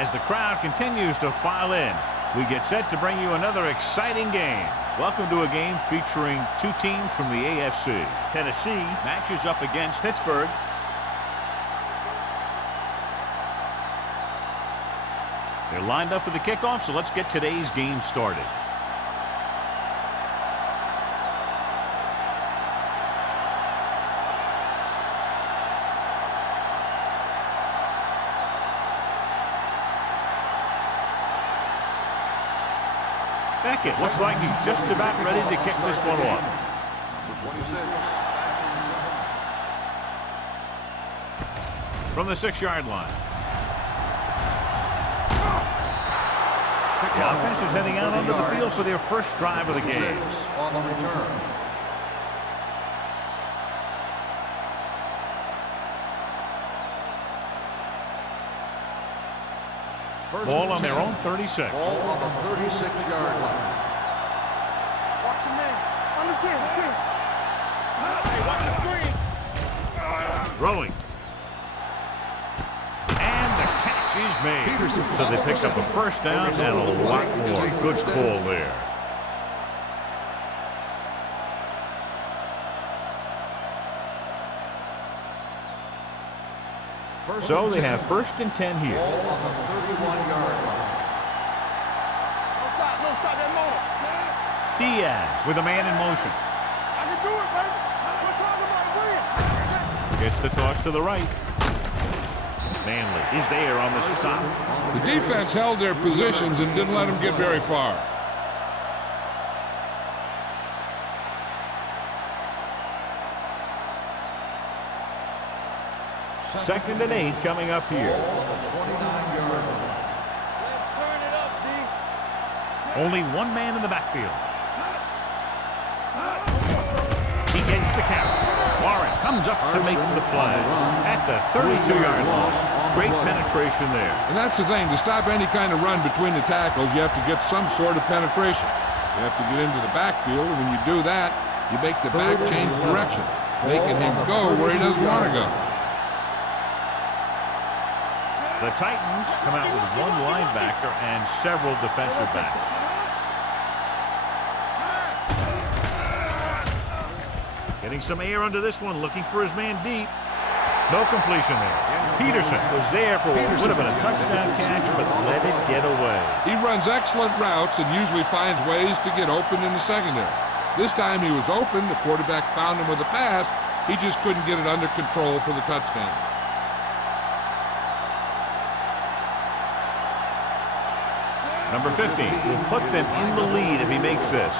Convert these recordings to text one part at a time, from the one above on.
As the crowd continues to file in, we get set to bring you another exciting game. Welcome to a game featuring two teams from the AFC. Tennessee matches up against Pittsburgh. They're lined up for the kickoff, so let's get today's game started. Beckett looks like he's just about ready to kick this one off. From the 6-yard line. The offense is heading out onto the field for their first drive of the game. On the return. Ball on their own 36. Ball on the 36-yard line. Watch your man. On the 10. Hey, watch the screen. Throwing. And the catch is made. So they pick up a first down and a lot more. Good call there. So they have first and 10 here. Ball on the 31-yard line. No stop that motor. Diaz with a man in motion. I can do it, baby. We're talking about win. Gets the toss to the right. Manley is there on the stop. The defense held their positions and didn't let them get very far. Second and 8 coming up here. Ball on the 29-yard line. Let's turn it up, D. Only one man in the backfield. He gets the count. Warren comes up to make the play at the 32-yard line. Great penetration there. And that's the thing, to stop any kind of run between the tackles, you have to get some sort of penetration. You have to get into the backfield, and when you do that, you make the back change direction, making him go where he doesn't want to go. The Titans come out with one linebacker and several defensive backs. Getting some air under this one, looking for his man deep. No completion there. Peterson was there for what would have been a touchdown catch, but let it get away. He runs excellent routes and usually finds ways to get open in the secondary. This time he was open, the quarterback found him with a pass, he just couldn't get it under control for the touchdown. Number 50 will put them in the lead if he makes this.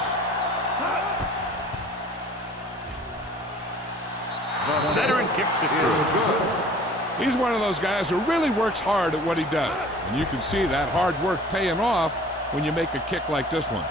The veteran kicks it through. He's one of those guys who really works hard at what he does. And you can see that hard work paying off when you make a kick like this one.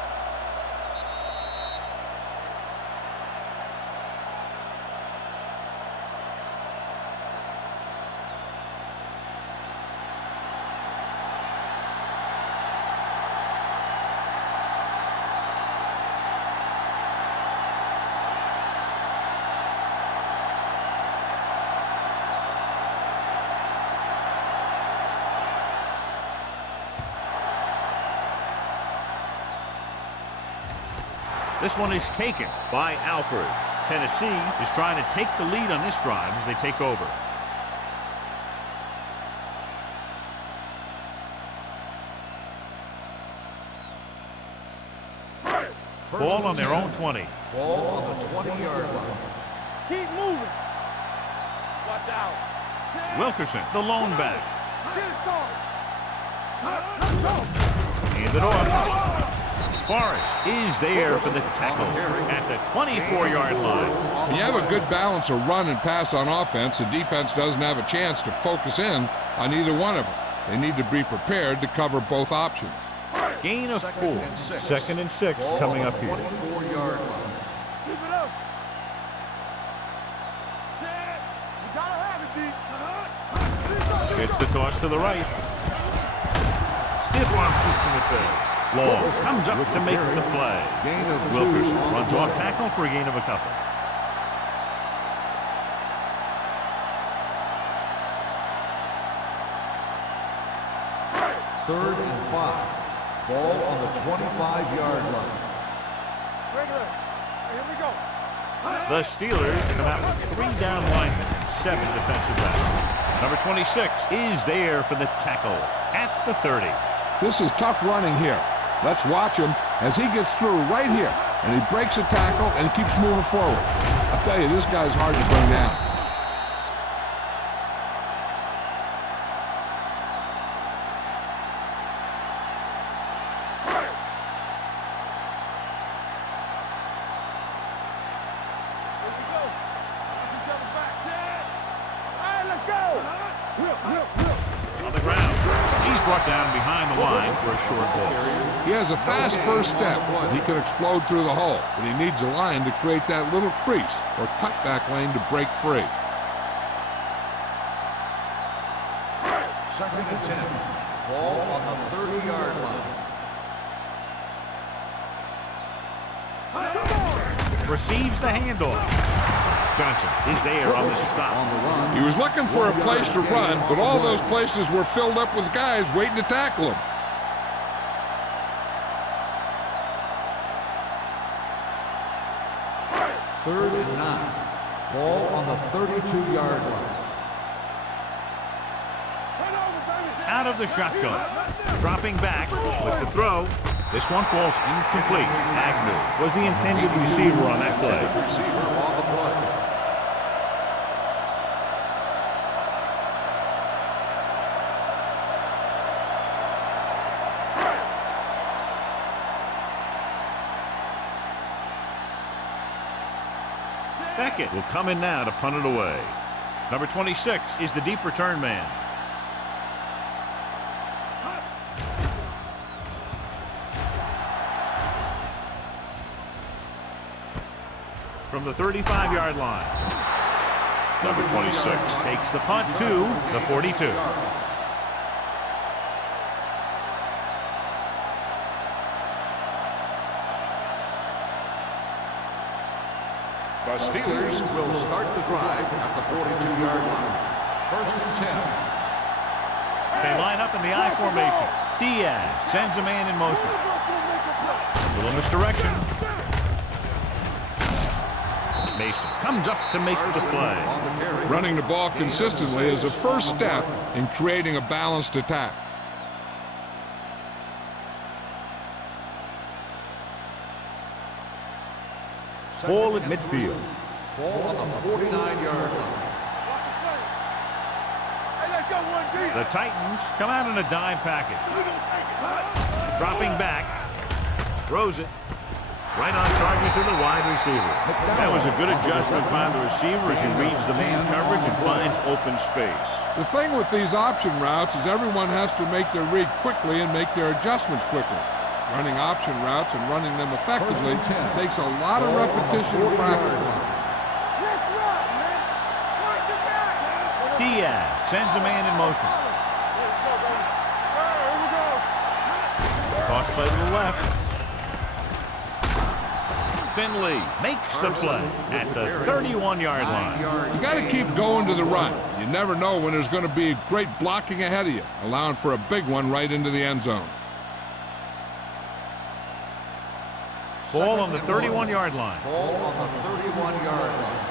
This one is taken by Alford. Tennessee is trying to take the lead on this drive as they take over. Ball on their own 20. Ball on the 20-yard line. Keep moving. Watch out. Wilkerson, the lone back. Get it started. Hand it off. Forrest is there for the tackle at the 24-yard line. When you have a good balance of run and pass on offense, the defense doesn't have a chance to focus in on either one of them. They need to be prepared to cover both options. Gain of 4. Second and 6 coming up here. 24-yard line. Keep it up. Set. You gotta have it, D. Gets the toss to the right. Stiff arm keeps him at bay. Long comes up to make the play. Wilkerson runs off tackle for a gain of a couple. 3rd and 5. Ball on the 25-yard line. Regular. Here we go. The Steelers come out with 3 down linemen and 7 defensive backs. Number 26 is there for the tackle at the 30. This is tough running here. Let's watch him as he gets through right here. And he breaks a tackle and he keeps moving forward. I'll tell you, this guy's hard to bring down. On the ground. He's brought down behind the line for a short loss. He has a fast first step. He can explode through the hole, but he needs a line to create that little crease or cutback lane to break free. 2nd and 10. Ball on the 30-yard line. Receives the handoff. Johnson is there on the stop. On the run. He was looking for a place to run, but all those places were filled up with guys waiting to tackle him. Third and 9. Ball on the 32-yard line. Out of the shotgun. Dropping back with the throw. This one falls incomplete. Agnew was the intended receiver on that play. Receiver on the play. Beckett will come in now to punt it away. Number 26 is the deep return man. From the 35-yard line. Number 26 takes the punt to the 42. The Steelers will start the drive at the 42-yard line. 1st and 10. They line up in the I formation. Diaz sends a man in motion. Little misdirection. Mason comes up to make the play. Running the ball consistently is a first step in creating a balanced attack. Ball at midfield. Ball on the 49-yard line. The Titans come out in a dime package. Dropping back. Throws it. Right on target to the wide receiver. That was a good adjustment by the receiver as he reads the man coverage and finds open space. The thing with these option routes is everyone has to make their read quickly and make their adjustments quickly. Running option routes and running them effectively takes a lot of repetition and practice. Diaz sends a man in motion. Toss play to the left. Finley makes the play at the 31-yard line. You got to keep going to the run. You never know when there's going to be great blocking ahead of you, allowing for a big one right into the end zone. Ball on the 31-yard line. Ball on the 31-yard line.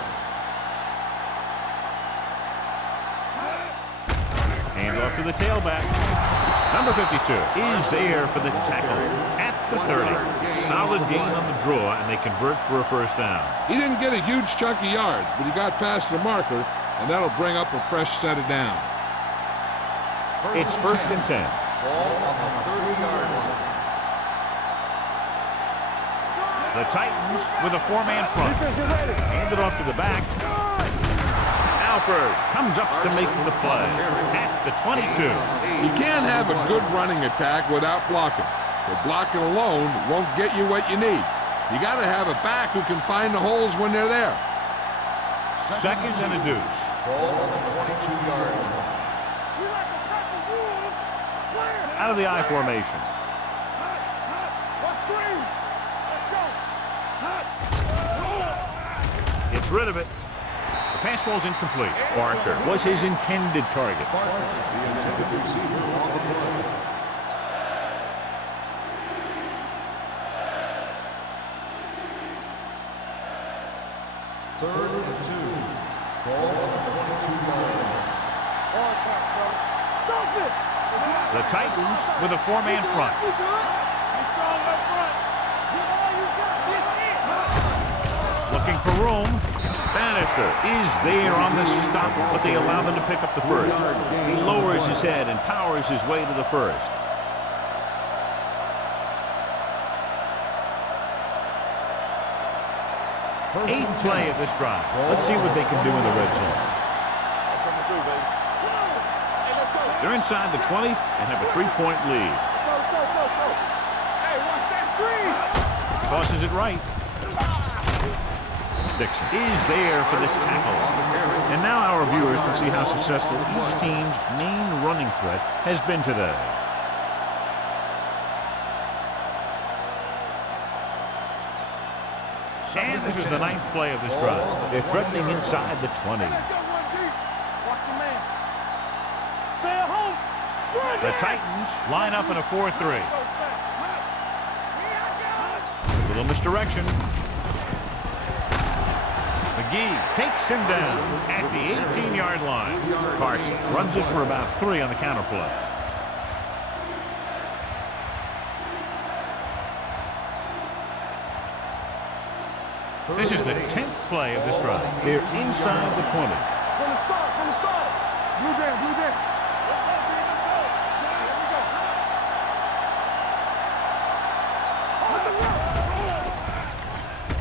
Hand off to the tailback. Number 52 is there for the tackle at the 30. Solid gain on the draw, and they convert for a first down. He didn't get a huge chunk of yards, but he got past the marker, and that'll bring up a fresh set of downs. It's 1st and 10. Ball on the 30-yard line. The Titans with a 4-man front. Hand it off to the back. Alford comes up to make the play at the 22. You can't have a good running attack without blocking. But blocking alone won't get you what you need. You got to have a back who can find the holes when they're there. Seconds and a deuce. Ball on the 22-yard line. Out of the I formation. Gets rid of it. The pass ball's incomplete. Barker was his intended target. 3rd and 2. Ball on the 22-yard line. Hard pass, bro. Stop it. The Titans with a four-man front. You good? You strong up front. You all you got. This Looking for room. Bannister is there on the stop, but they allow them to pick up the first. He lowers his head and powers his way to the first. Eighth play of this drive. Let's see what they can do in the red zone. They're inside the 20 and have a 3-point lead. Go. Hey, watch that screen. Tosses it right. Dixon is there for this tackle. And now our viewers can see how successful each team's main running threat has been today. And this is the 9th play of this drive. They're threatening inside the 20. Watch your man. Stay at home. The Titans line up in a 4-3. A little misdirection. McGee takes him down at the 18-yard line. Carson runs it for about 3 on the counterplay. This is the 10th play of this drive. They're inside the 20. From the start. Blue down.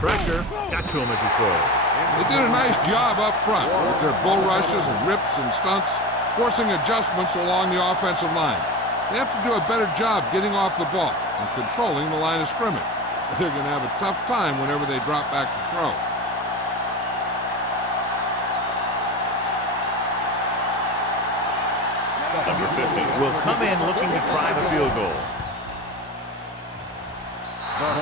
Pressure got to him as he throws. They did a nice job up front with their bull rushes and rips and stunts, forcing adjustments along the offensive line. They have to do a better job getting off the ball and controlling the line of scrimmage. They're going to have a tough time whenever they drop back to throw. Number 50 will come in looking to try the field goal.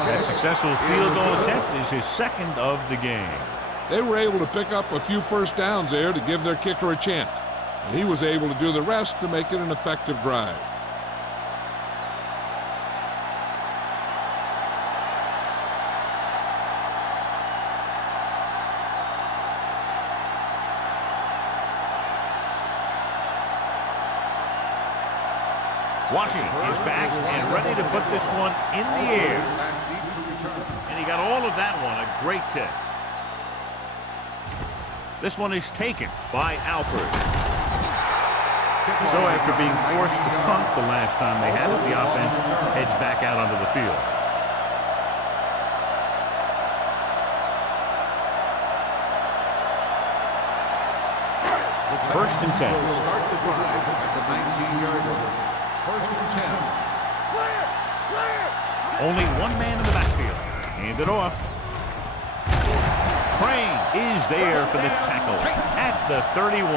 That successful field goal attempt is his 2nd of the game. They were able to pick up a few first downs there to give their kicker a chance. And he was able to do the rest to make it an effective drive. Washington is back and ready to put this one in the air. And he got all of that one, a great kick. This one is taken by Alford. So after being forced to punt the last time they had it, the offense heads back out onto the field. First and 10. Start the drive at the 19-yard line. 1st and 10. Only one man in the backfield. Hand it off. Crane is there for the tackle at the 31.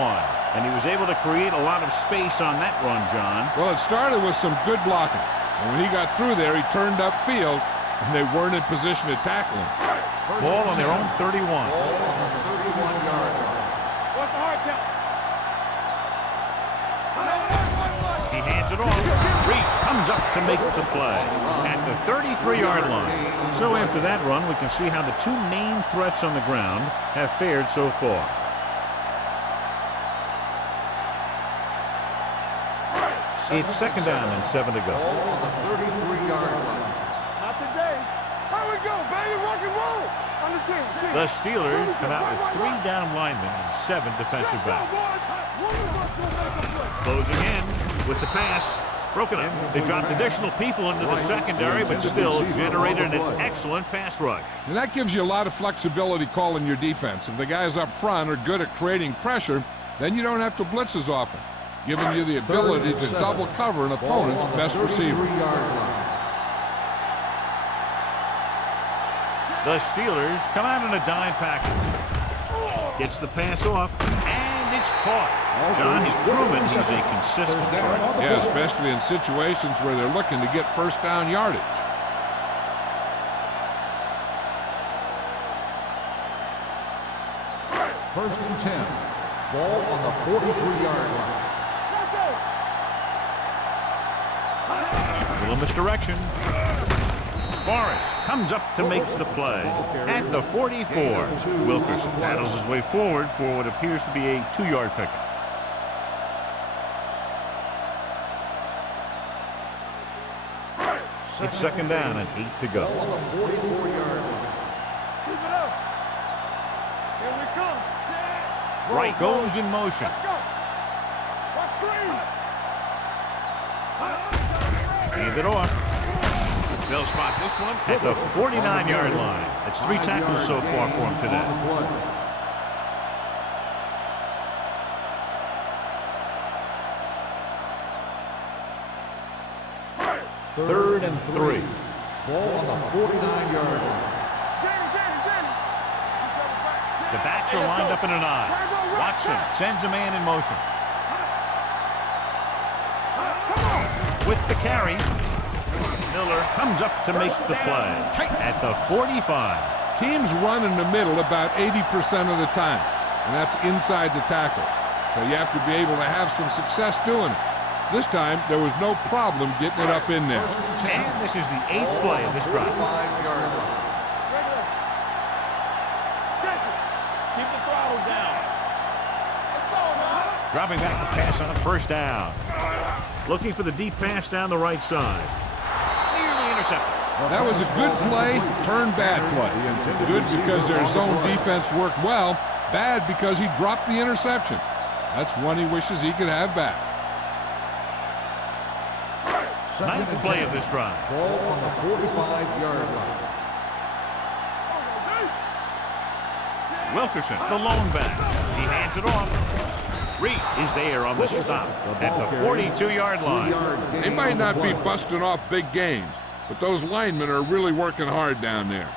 And he was able to create a lot of space on that run, John. Well, it started with some good blocking. And when he got through there, he turned upfield, and they weren't in position to tackle him. Ball on their own 31. Ball on the 31-yard line. What's the hard count? He hands it off. Reese comes up to make the play at the 33-yard line. So after that run, we can see how the two main threats on the ground have fared so far. It's 2nd down and 7 to go. Ball on the 33-yard line. Not today. Here we go, baby. Rock and roll. On the 10. The Steelers come out with 3 down linemen and 7 defensive backs. Closing in with the pass. Broken up. They dropped additional people into the secondary, but still generated an excellent pass rush. And that gives you a lot of flexibility calling your defense. If the guys up front are good at creating pressure, then you don't have to blitz as often, giving you the ability to double cover an opponent's best receiver. The Steelers come out in a dime package. Gets the pass off, and it's caught. John has proven he's a consistent threat. Yeah, especially in situations where they're looking to get first down yardage. First and 10. Ball on the 43-yard line. A little misdirection. Forrest comes up to make the play. At the 44, Wilkerson battles his way forward for what appears to be a 2-yard pickup. It's second down and 8 to go. On the 44-yard line. Keep it up. Here we come. Right goes in motion. Let's go. Watch screen. Hand it off. They'll spot this one at the 49-yard line. That's 3 tackles so far for him today. Third and 3. Ball on the 49-yard line. The backs are lined up in an I. Watson sends a man in motion. With the carry, Miller comes up to make the play at the 45. Teams run in the middle about 80% of the time, and that's inside the tackle. So you have to be able to have some success doing it. This time, there was no problem getting it up in there. And this is the 8th play of this drive. 5-yard line. Keep the throttle down. Let's go, man. Dropping back to pass on a first down. Looking for the deep pass down the right side. Nearly intercepted. That was a good play, turn bad play. Good because their zone defense worked well. Bad because he dropped the interception. That's one he wishes he could have back. 9th play of this drive. Ball on the 45-yard line. Wilkerson, the lone back. He hands it off. Reese is there on the stop at the 42-yard line. They might not be busting off big gains, but those linemen are really working hard down there.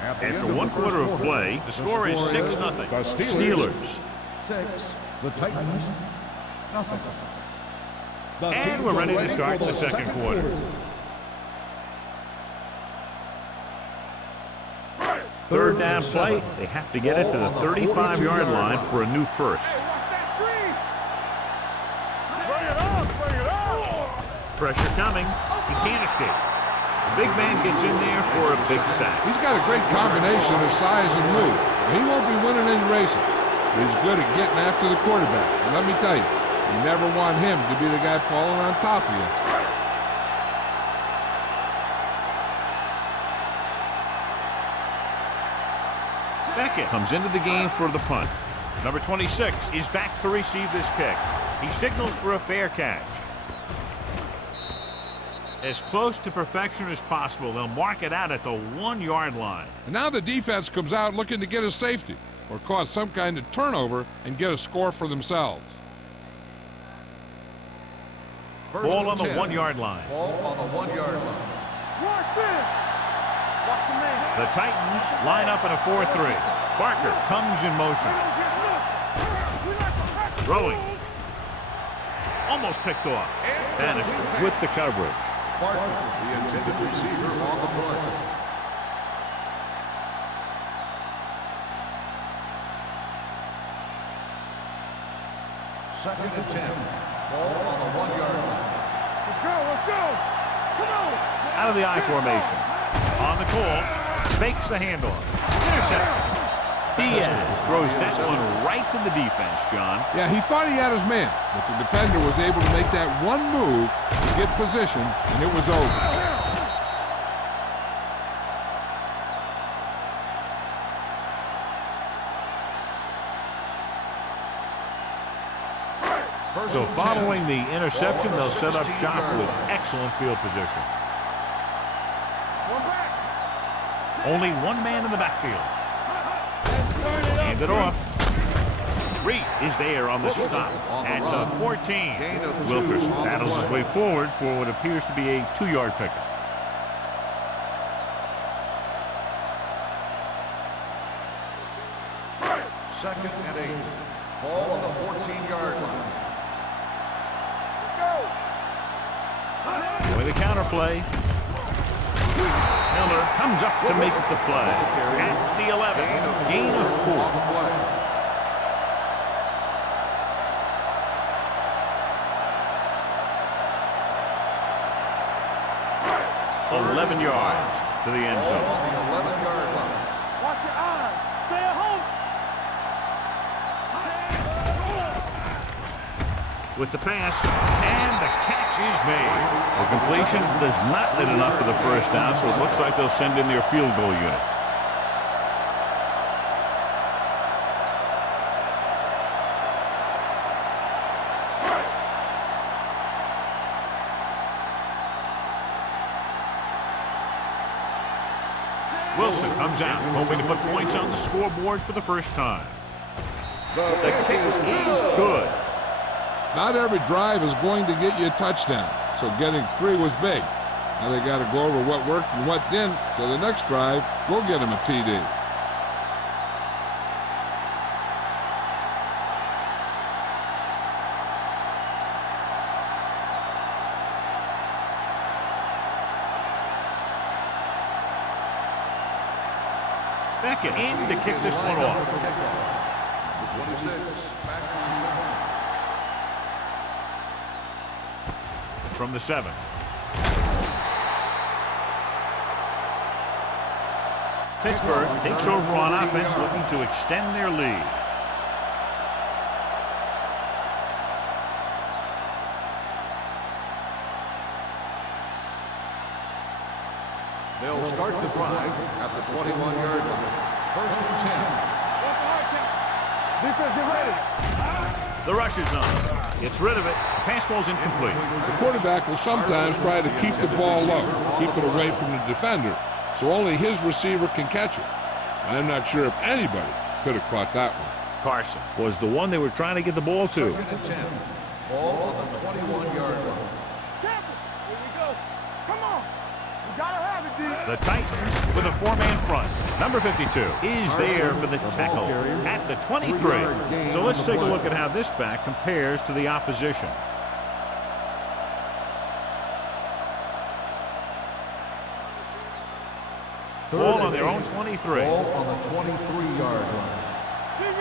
After 1 quarter of play, the score is 6-0. The Steelers. 6. The Titans, nothing. And we're ready to start the second quarter. Third down play. They have to get it to the 35-yard line for a new first. Pressure coming. He can't escape. The big man gets in there for a big sack. He's got a great combination of size and move. He won't be winning any races. He's good at getting after the quarterback. And let me tell you, you never want him to be the guy falling on top of you. Beckett comes into the game for the punt. Number 26 is back to receive this kick. He signals for a fair catch. As close to perfection as possible, they'll mark it out at the 1-yard line. And now the defense comes out looking to get a safety or cause some kind of turnover and get a score for themselves. Ball on the 1-yard line. Ball on the 1-yard line. Watch it. Watch the man. The Titans line up in a 4-3. Barker comes in motion. Throwing. Almost picked off. Bannister with the coverage. Barker, the intended receiver on the play. Second and 10. Ball on the 1-yard line. Let's go. Let's go. Come on. Out of the I formation. On the call. Fakes the handoff. Interception. Diaz throws that one right to the defense, John. Yeah, he thought he had his man, but the defender was able to make that one move to get position, and it was over. So following the interception, they'll set up shop with excellent field position. One back. Only one man in the backfield. Hand it off. Reese is there on the stop at the 14. Wilkerson battles his way forward for what appears to be a 2-yard pickup. Second and 8. Ball on the 14-yard line. With the counter play. Miller comes up to make the play. At the 11. Gain of 4. 11 yards to the end zone. On the 11-yard line. Watch your eyes. Stay at home. With the pass, and the catch is made. The completion does not net enough for the first down, so it looks like they'll send in their field goal unit. Wilson comes out, hoping to put points on the scoreboard for the first time. The kick is good. Not every drive is going to get you a touchdown, so getting 3 was big. Now they got to go over what worked and what didn't, so the next drive will get them a TD. Beckett in to kick this one off. 26, back to return. From the 7. Pittsburgh takes over on offense, looking to extend their lead. They'll start the drive at the 21-yard line. First and 10. Defense, get ready. The rush is on. Gets rid of it. Pass ball's incomplete. The quarterback will sometimes try to keep the ball low, keep it away from the defender, so only his receiver can catch it. I'm not sure if anybody could have caught that one. Carson was the one they were trying to get the ball to. Second and 10. Ball on the 21-yard line. Campbell, here we go. Come on. You gotta have it, D. The Titans with a 4-man front. Number 52 is there for the tackle at the 23. So let's take a look at how this back compares to the opposition. Ball on their own 23. Ball on the 23-yard line. TV,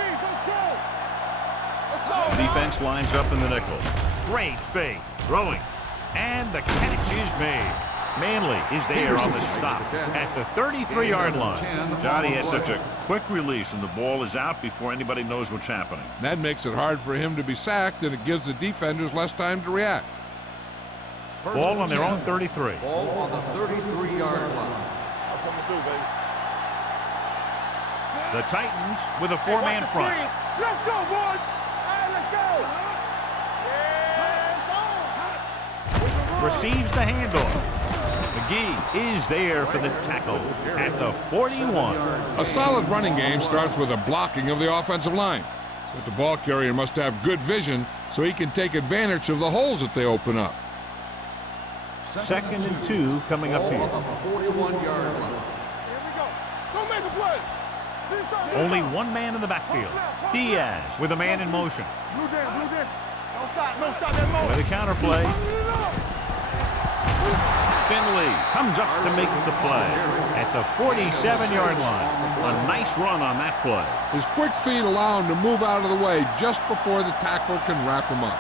let's go. Defense lines up in the nickel. Great fake. Throwing. And the catch is made. Manley is there on the stop at the 33-yard line. Johnny has such a quick release, and the ball is out before anybody knows what's happening. That makes it hard for him to be sacked, and it gives the defenders less time to react. Ball on their own 33. Ball on the 33-yard line. That's what I'm gonna do, baby. The Titans with a 4-man front. Let's go, boys. All right, let's go. Receives the handoff. McGee is there for the tackle at the 41. A solid running game starts with a blocking of the offensive line, but the ball carrier must have good vision so he can take advantage of the holes that they open up. Second and 2 coming up here. On the 41-yard line. Here we go. Don't make a play. Only one man in the backfield. Diaz with a man in motion. Blue down, blue down. Don't stop that motion. With a counterplay. Finley comes up to make the play at the 47-yard line. A nice run on that play. His quick feet allow him to move out of the way just before the tackle can wrap him up.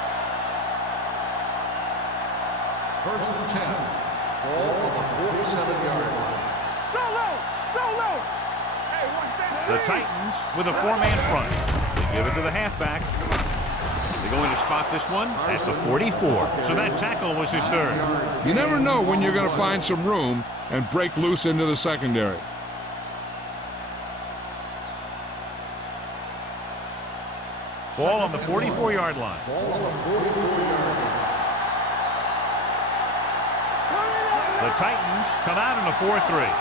First and 10. Ball on the 47-yard line. Go low. Hey, watch that. The Titans with a 4-man front. They give it to the halfback. They're going to spot this one at the 44. So that tackle was his third. You never know when you're going to find some room and break loose into the secondary. Ball on the 44-yard line. Ball on the 44-yard line. The Titans come out in a 4-3.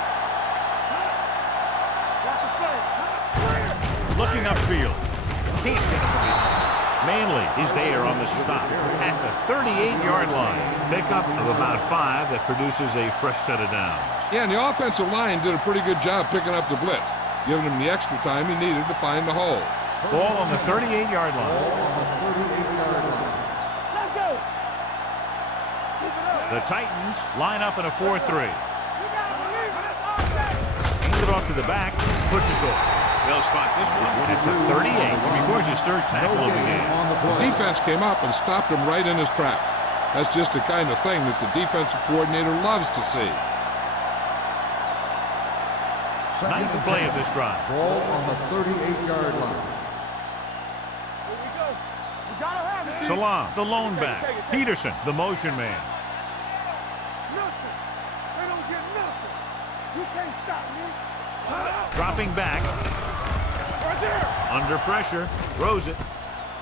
Looking upfield. Can't get it to be. Manley is there on the stop at the 38-yard line. Pickup of about 5 that produces a fresh set of downs. Yeah, and the offensive line did a pretty good job picking up the blitz, giving him the extra time he needed to find the hole. Ball on the 38-yard line. Ball on the 38-yard line. Let's go. The Titans line up in a 4-3. You gotta believe it. All day. Hands it off to the back, pushes off. They'll spot this one at the 38. He records his third tackle of the game. The defense came up and stopped him right in his track. That's just the kind of thing that the defensive coordinator loves to see. Ninth play of this drive. Ball on the 38-yard line. Here we go. We gotta have it. Salam, the lone back. Peterson, the motion man. Nothing. They don't get nothing. You can't stop me. Dropping back. Right there. Under pressure. Throws it.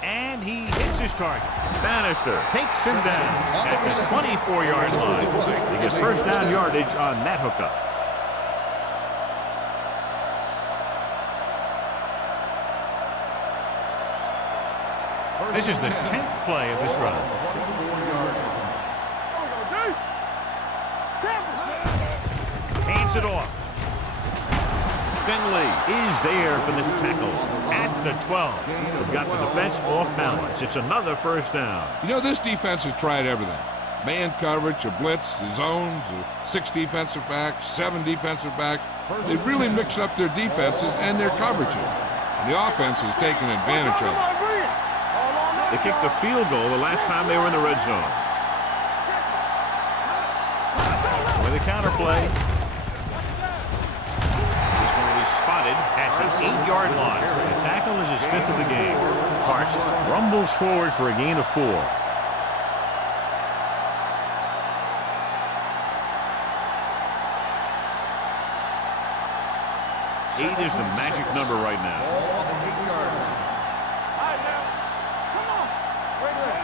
And he hits his target. Bannister takes him down at the 24-yard line. He gets first down yardage on that hookup. This is the 10th play of this drive. Hands it off. Finley is there for the tackle at the 12. They've got the defense off balance. It's another first down. You know, this defense has tried everything. Man coverage, a blitz, the zones, 6 defensive backs, 7 defensive backs. They really mix up their defenses and their coverages. And the offense has taken advantage of it. They kicked a field goal the last time they were in the red zone. With a counter play. This one will be spotted at the 8-yard line. The tackle is his 5th of the game. Carson rumbles forward for a gain of 4. Eight is the magic number right now.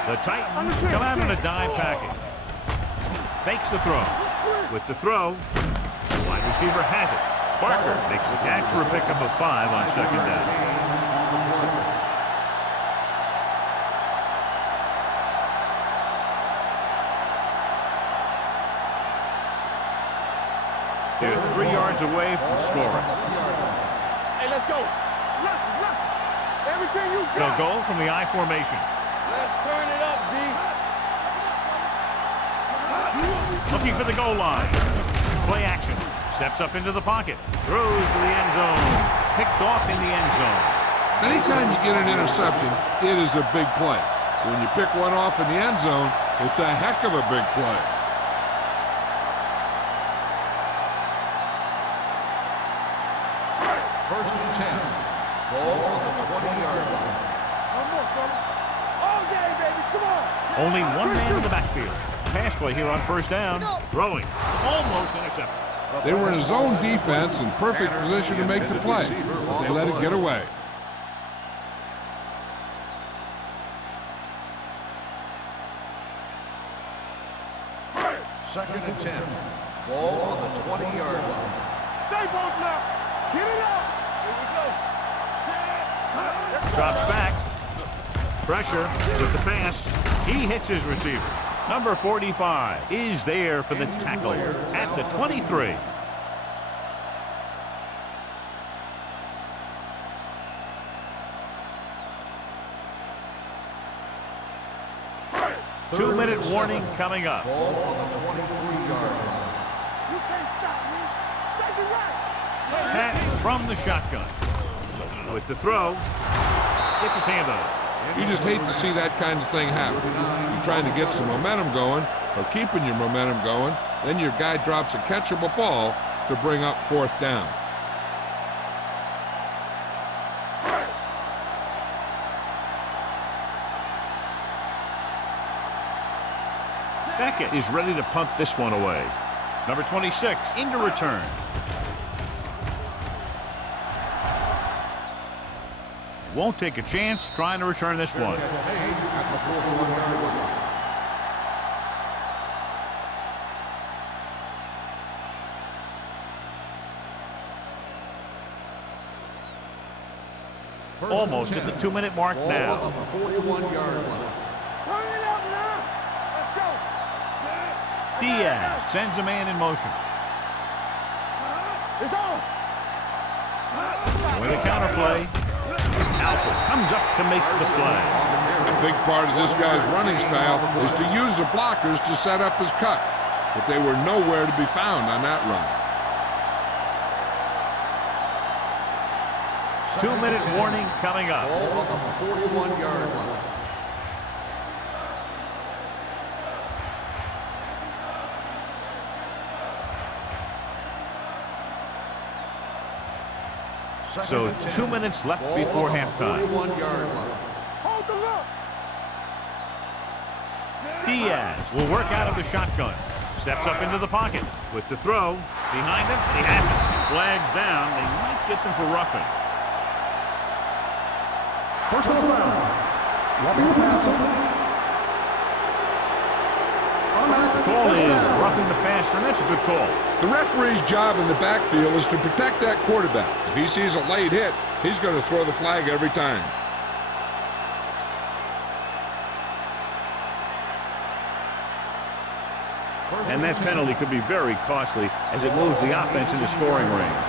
The Titans come out in a dime package. Fakes the throw. With the throw, the wide receiver has it. Barker makes the catch for a pickup of 5 on second down. They're 3 yards away from scoring. Hey, let's go. Look. Everything you got. They'll go from the I formation. Let's turn it up, D. Looking for the goal line. Play action. Steps up into the pocket. Throws to the end zone. Picked off in the end zone. Anytime you get an interception, it is a big play. When you pick one off in the end zone, it's a heck of a big play. First and 10. Ball on the 20-yard line. One more, fella. All day, baby. Come on. Only one man in the backfield. Pass play here on first down. Throwing. Almost intercepted. They were in a zone defense in perfect position to make the play, but they let it get away. Second and 10. Ball on the 20-yard line. Stay both now. Get it up. Here we go. Drops back. Pressure with the pass. He hits his receiver. Number 45 is there for the tackle at the 23. Two-minute warning coming up. Ball on the 23-yard line. You can't stop me. Take it right. Pat from the shotgun. With the throw. Gets his hand on it. You just hate to see that kind of thing happen. You're trying to get some momentum going, or keeping your momentum going, then your guy drops a catchable ball to bring up 4th down. Beckett is ready to punt this one away. Number 26 into return. Won't take a chance trying to return this one. At the 41-yard line. Almost at the 2-minute mark Ball now. on the 41-yard line. Turn it up now. Let's go. Diaz sends a man in motion. It's on. With a counter play, Alford comes up to make the play. A big part of this guy's running style is to use the blockers to set up his cut, but they were nowhere to be found on that run. 2-minute warning coming up. Ball on the 41-yard line. So 2 minutes left before halftime. 41-yard line. Hold the look. Diaz will work out of the shotgun. Steps up into the pocket with the throw. Behind him, he has it. Flags down. They might get them for roughing. Personal foul. Roughing the passer. The call is roughing the passer, and that's a good call. The referee's job in the backfield is to protect that quarterback. If he sees a late hit, he's going to throw the flag every time. And that penalty could be very costly as it moves the offense into scoring range.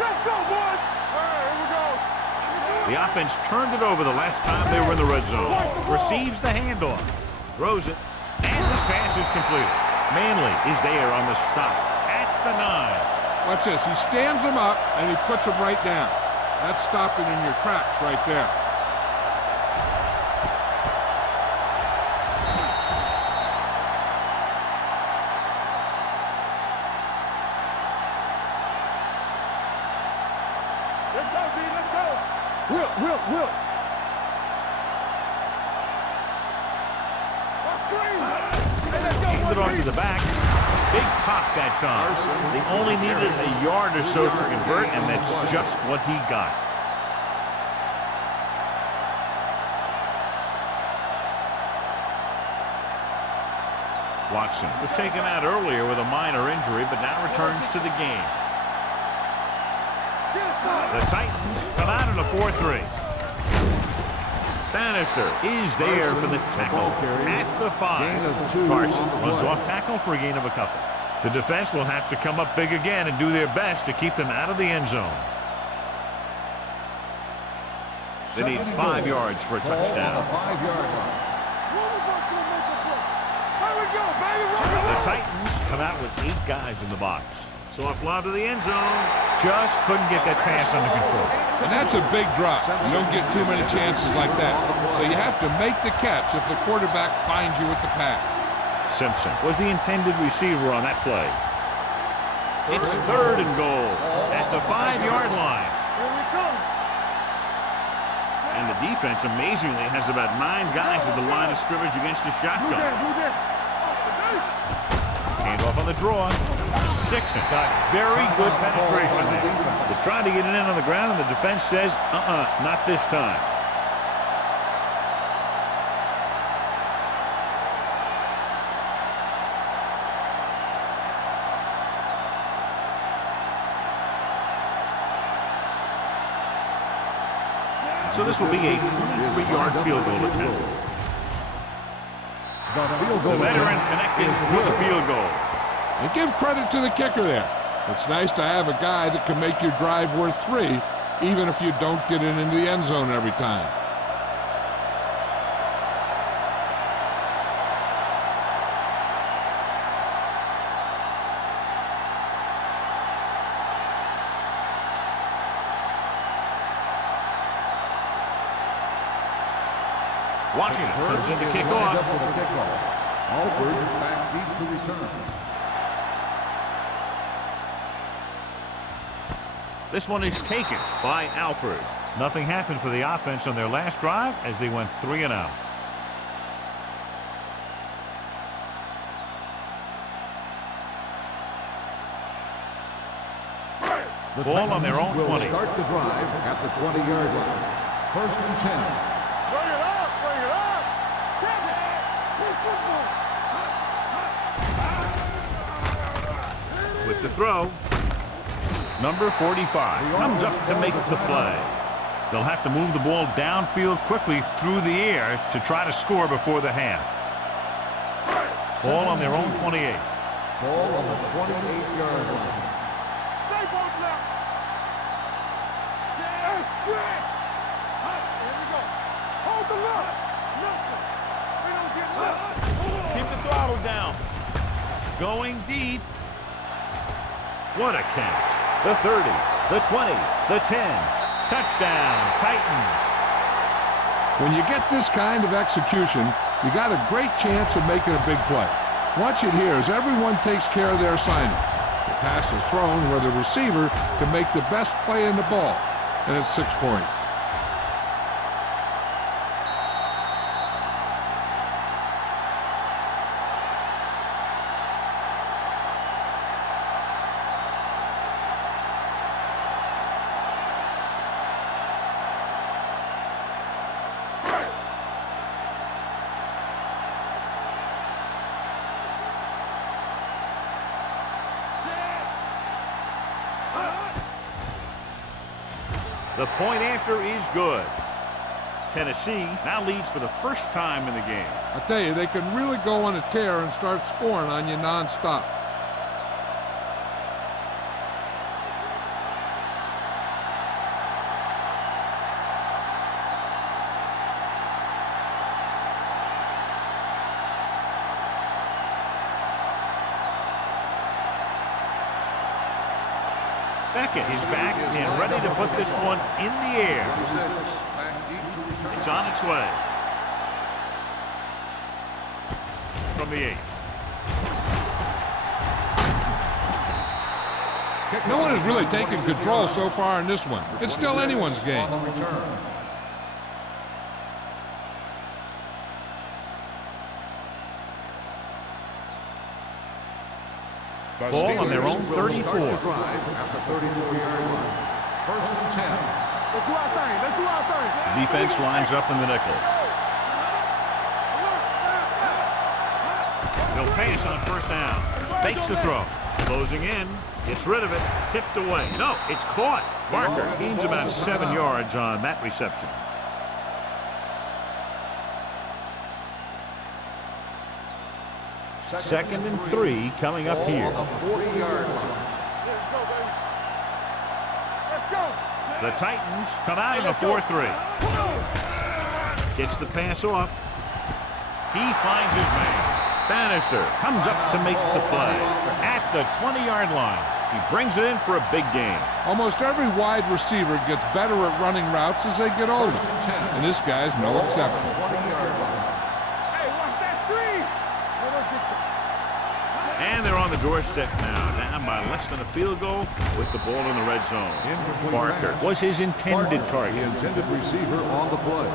Let's go, boys. All right, here we go. The offense turned it over the last time they were in the red zone. Receives the handoff. Throws it. And this pass is completed. Manley is there on the stop at the 9. Watch this. He stands him up, and he puts him right down. That's stopping in your tracks right there. Let's go, D. Let's go. Will. Aimed it onto the back. Big pop that time. They only needed a yard or so to convert, and that's just what he got. Watson was taken out earlier with a minor injury, but now returns to the game. The Titans come out in a 4-3. Bannister is there for the tackle at the 5. Carson runs off tackle for a gain of a couple. The defense will have to come up big again and do their best to keep them out of the end zone. They need 5 yards for a touchdown. 5-yard line. The Titans come out with 8 guys in the box. Soft lob to the end zone. Just couldn't get that pass under control. And that's a big drop. You don't get too many chances like that. So you have to make the catch if the quarterback finds you with the pass. Simpson was the intended receiver on that play. It's 3rd and goal at the 5-yard line. Here we come. And the defense amazingly has about 9 guys at the line of scrimmage against the shotgun. Move there. Handoff on the draw. Dixon got very good penetration there. They tried to get it in on the ground, and the defense says, not this time. So this will be a 23-yard field goal attempt. The veteran connected with a field goal. And give credit to the kicker there. It's nice to have a guy that can make your drive worth 3, even if you don't get it into the end zone every time. Washington comes in to kick off. Alford back deep to return. This one is taken by Alford. Nothing happened for the offense on their last drive as they went 3 and out. The Ball on their own Titans will 20. Start the drive at the 20-yard line. 1st and 10. Bring it up. Bring it up. With the throw, number 45 comes up to make the play. They'll have to move the ball downfield quickly through the air to try to score before the half. Ball on their own 28. Ball on the 28-yard line. Stay both left. Yes, good. Here we go. Hold the look. We don't get left. Keep the throttle down. Going deep. What a catch. The 30, the 20, the 10. Touchdown, Titans. When you get this kind of execution, you got a great chance of making a big play. Watch it here as everyone takes care of their assignment. The pass is thrown where the receiver can make the best play in the ball. and it's 6 points. The point after is good. Tennessee now leads for the first time in the game. I tell you, they can really go on a tear and start scoring on you nonstop. Beckett is back and ready to put this one in the air. Back deep to return. It's on its way. From the 8. No one has really taken control so far in this one. It's still anyone's game. On the return. The Ball on their Steelers own will 34. start the drive at the 34-yard line. First and 10. Let's do our thing. Let's do our thing. The defense lines up in the nickel. They'll pass on first down. Fakes the throw. Closing in. Gets rid of it. Tipped away. No, it's caught. Barker gains about 7 yards on that reception. Second and 3 coming up here. On the 40-yard line. Let's go, baby. Let's go. The Titans come out in a 4-3. Gets the pass off. He finds his man. Bannister comes up to make the play. At the 20-yard line. He brings it in for a big gain. Almost every wide receiver gets better at running routes as they get older. And this guy's no exception. 20-yard line. Hey, watch that screen. And they're on the doorstep now, down by less than a field goal with the ball in the red zone. Incomplete Barker pass. was his intended The target. intended receiver on the play.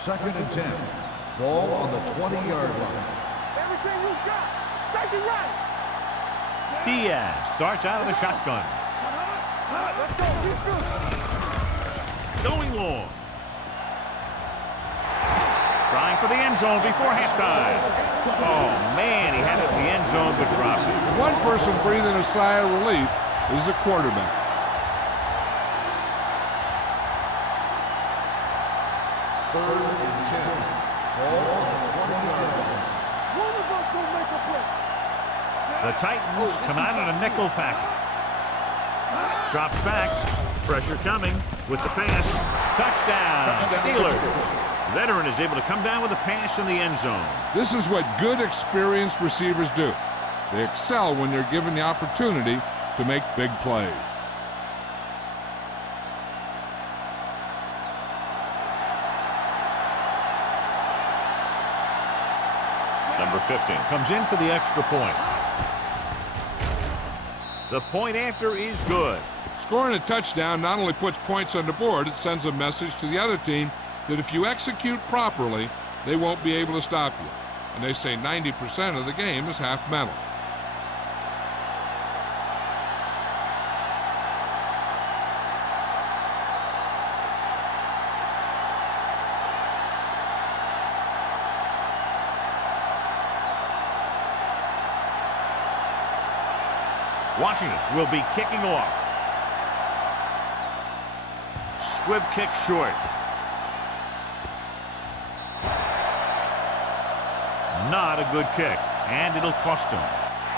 Second and 10. Ball on the 20-yard line. Everything you got. Take it right. Diaz starts out of the shotgun. Let's go. Get good. Going long. Trying for the end zone before halftime. Oh, man, he had it in the end zone but drops it. One person breathing a sigh of relief is the quarterback. Third and 10. Ball on the 20-yard line. One of us will make a play. The Titans come out in a nickel package. Drops back. Pressure coming with the pass. Touchdown, Steelers. Veteran is able to come down with a pass in the end zone. This is what good, experienced receivers do. They excel when they're given the opportunity to make big plays. Number 15 comes in for the extra point. The point after is good. Scoring a touchdown not only puts points on the board, it sends a message to the other team that if you execute properly, they won't be able to stop you. And they say 90% of the game is half mental. Washington will be kicking off. Squib kick short. Not a good kick, and it'll cost him.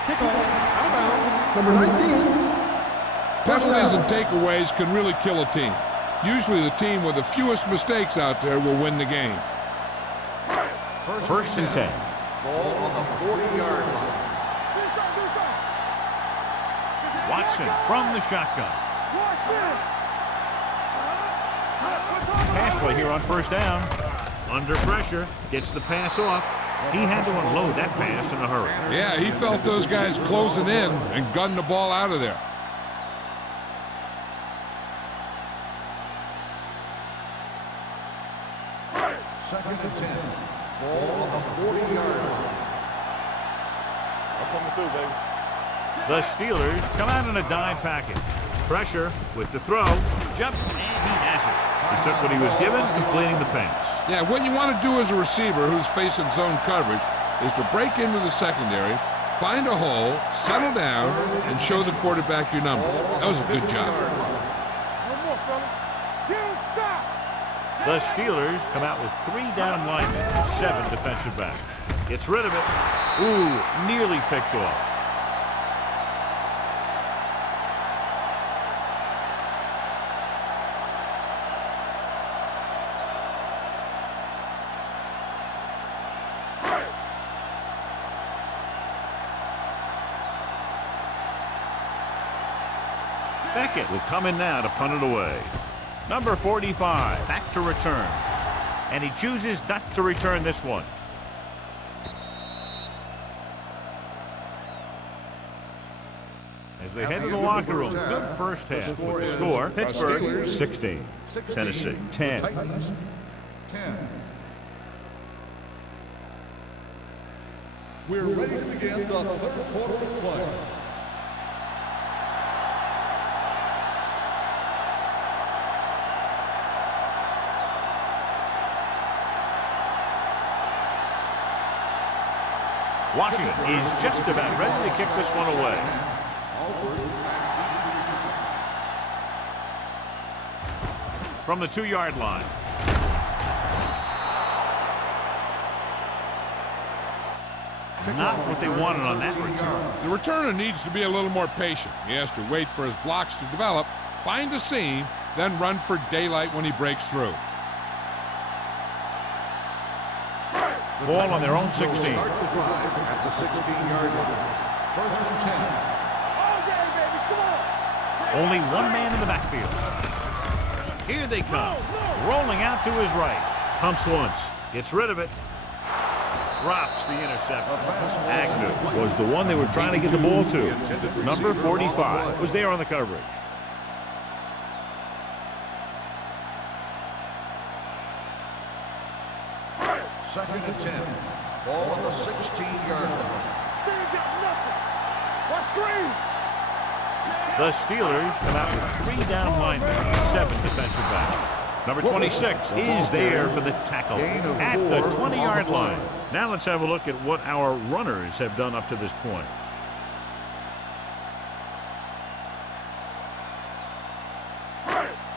Kickoff. Out of bounds. Number 19. Penalties and takeaways can really kill a team. Usually the team with the fewest mistakes out there will win the game. First and 10. Ball on the 40-yard line. Do something. Watson from the shotgun. Watch it. Pass play here on first down. Under pressure, gets the pass off. He had to unload that pass in a hurry. Yeah, he felt those guys closing in and gunned the ball out of there. Second and 10. Ball on the 40-yard line. I'm coming through, baby. The Steelers come out in a dime package. Pressure with the throw. Jumps and he has it. He took what he was given, completing the pass. Yeah, what you want to do as a receiver who's facing zone coverage is to break into the secondary, find a hole, settle down, and show the quarterback your numbers. That was a good job. No more, fella. Don't stop. The Steelers come out with 3 down linemen and 7 defensive backs. Gets rid of it. Ooh, nearly picked off. Beckett will come in now to punt it away. Number 45, back to return. And he chooses not to return this one. As they head to the locker room, good first half. With the score, Pittsburgh 16, Tennessee 10. Titans 10. We're ready to begin the third quarter of play. Washington is just about ready to kick this one away. From the 2-yard line. Not what they wanted on that return. The returner needs to be a little more patient. He has to wait for his blocks to develop, find a seam, then run for daylight when he breaks through. Ball on their own 16. Start the drive at the 16-yard line. First and 10. All day, baby. Come on. Only one man in the backfield. Here they come. Rolling out to his right. Pumps once. Gets rid of it. Drops the interception. Agnew was the one they were trying to get the ball to. Number 45 was there on the coverage. Second and 10. Ball on the 16-yard line. They ain't got nothing. What screen? The Steelers come out with 3 down linemen and 7 defensive backs. Number 26 is there for the tackle at the 20-yard line. Now let's have a look at what our runners have done up to this point.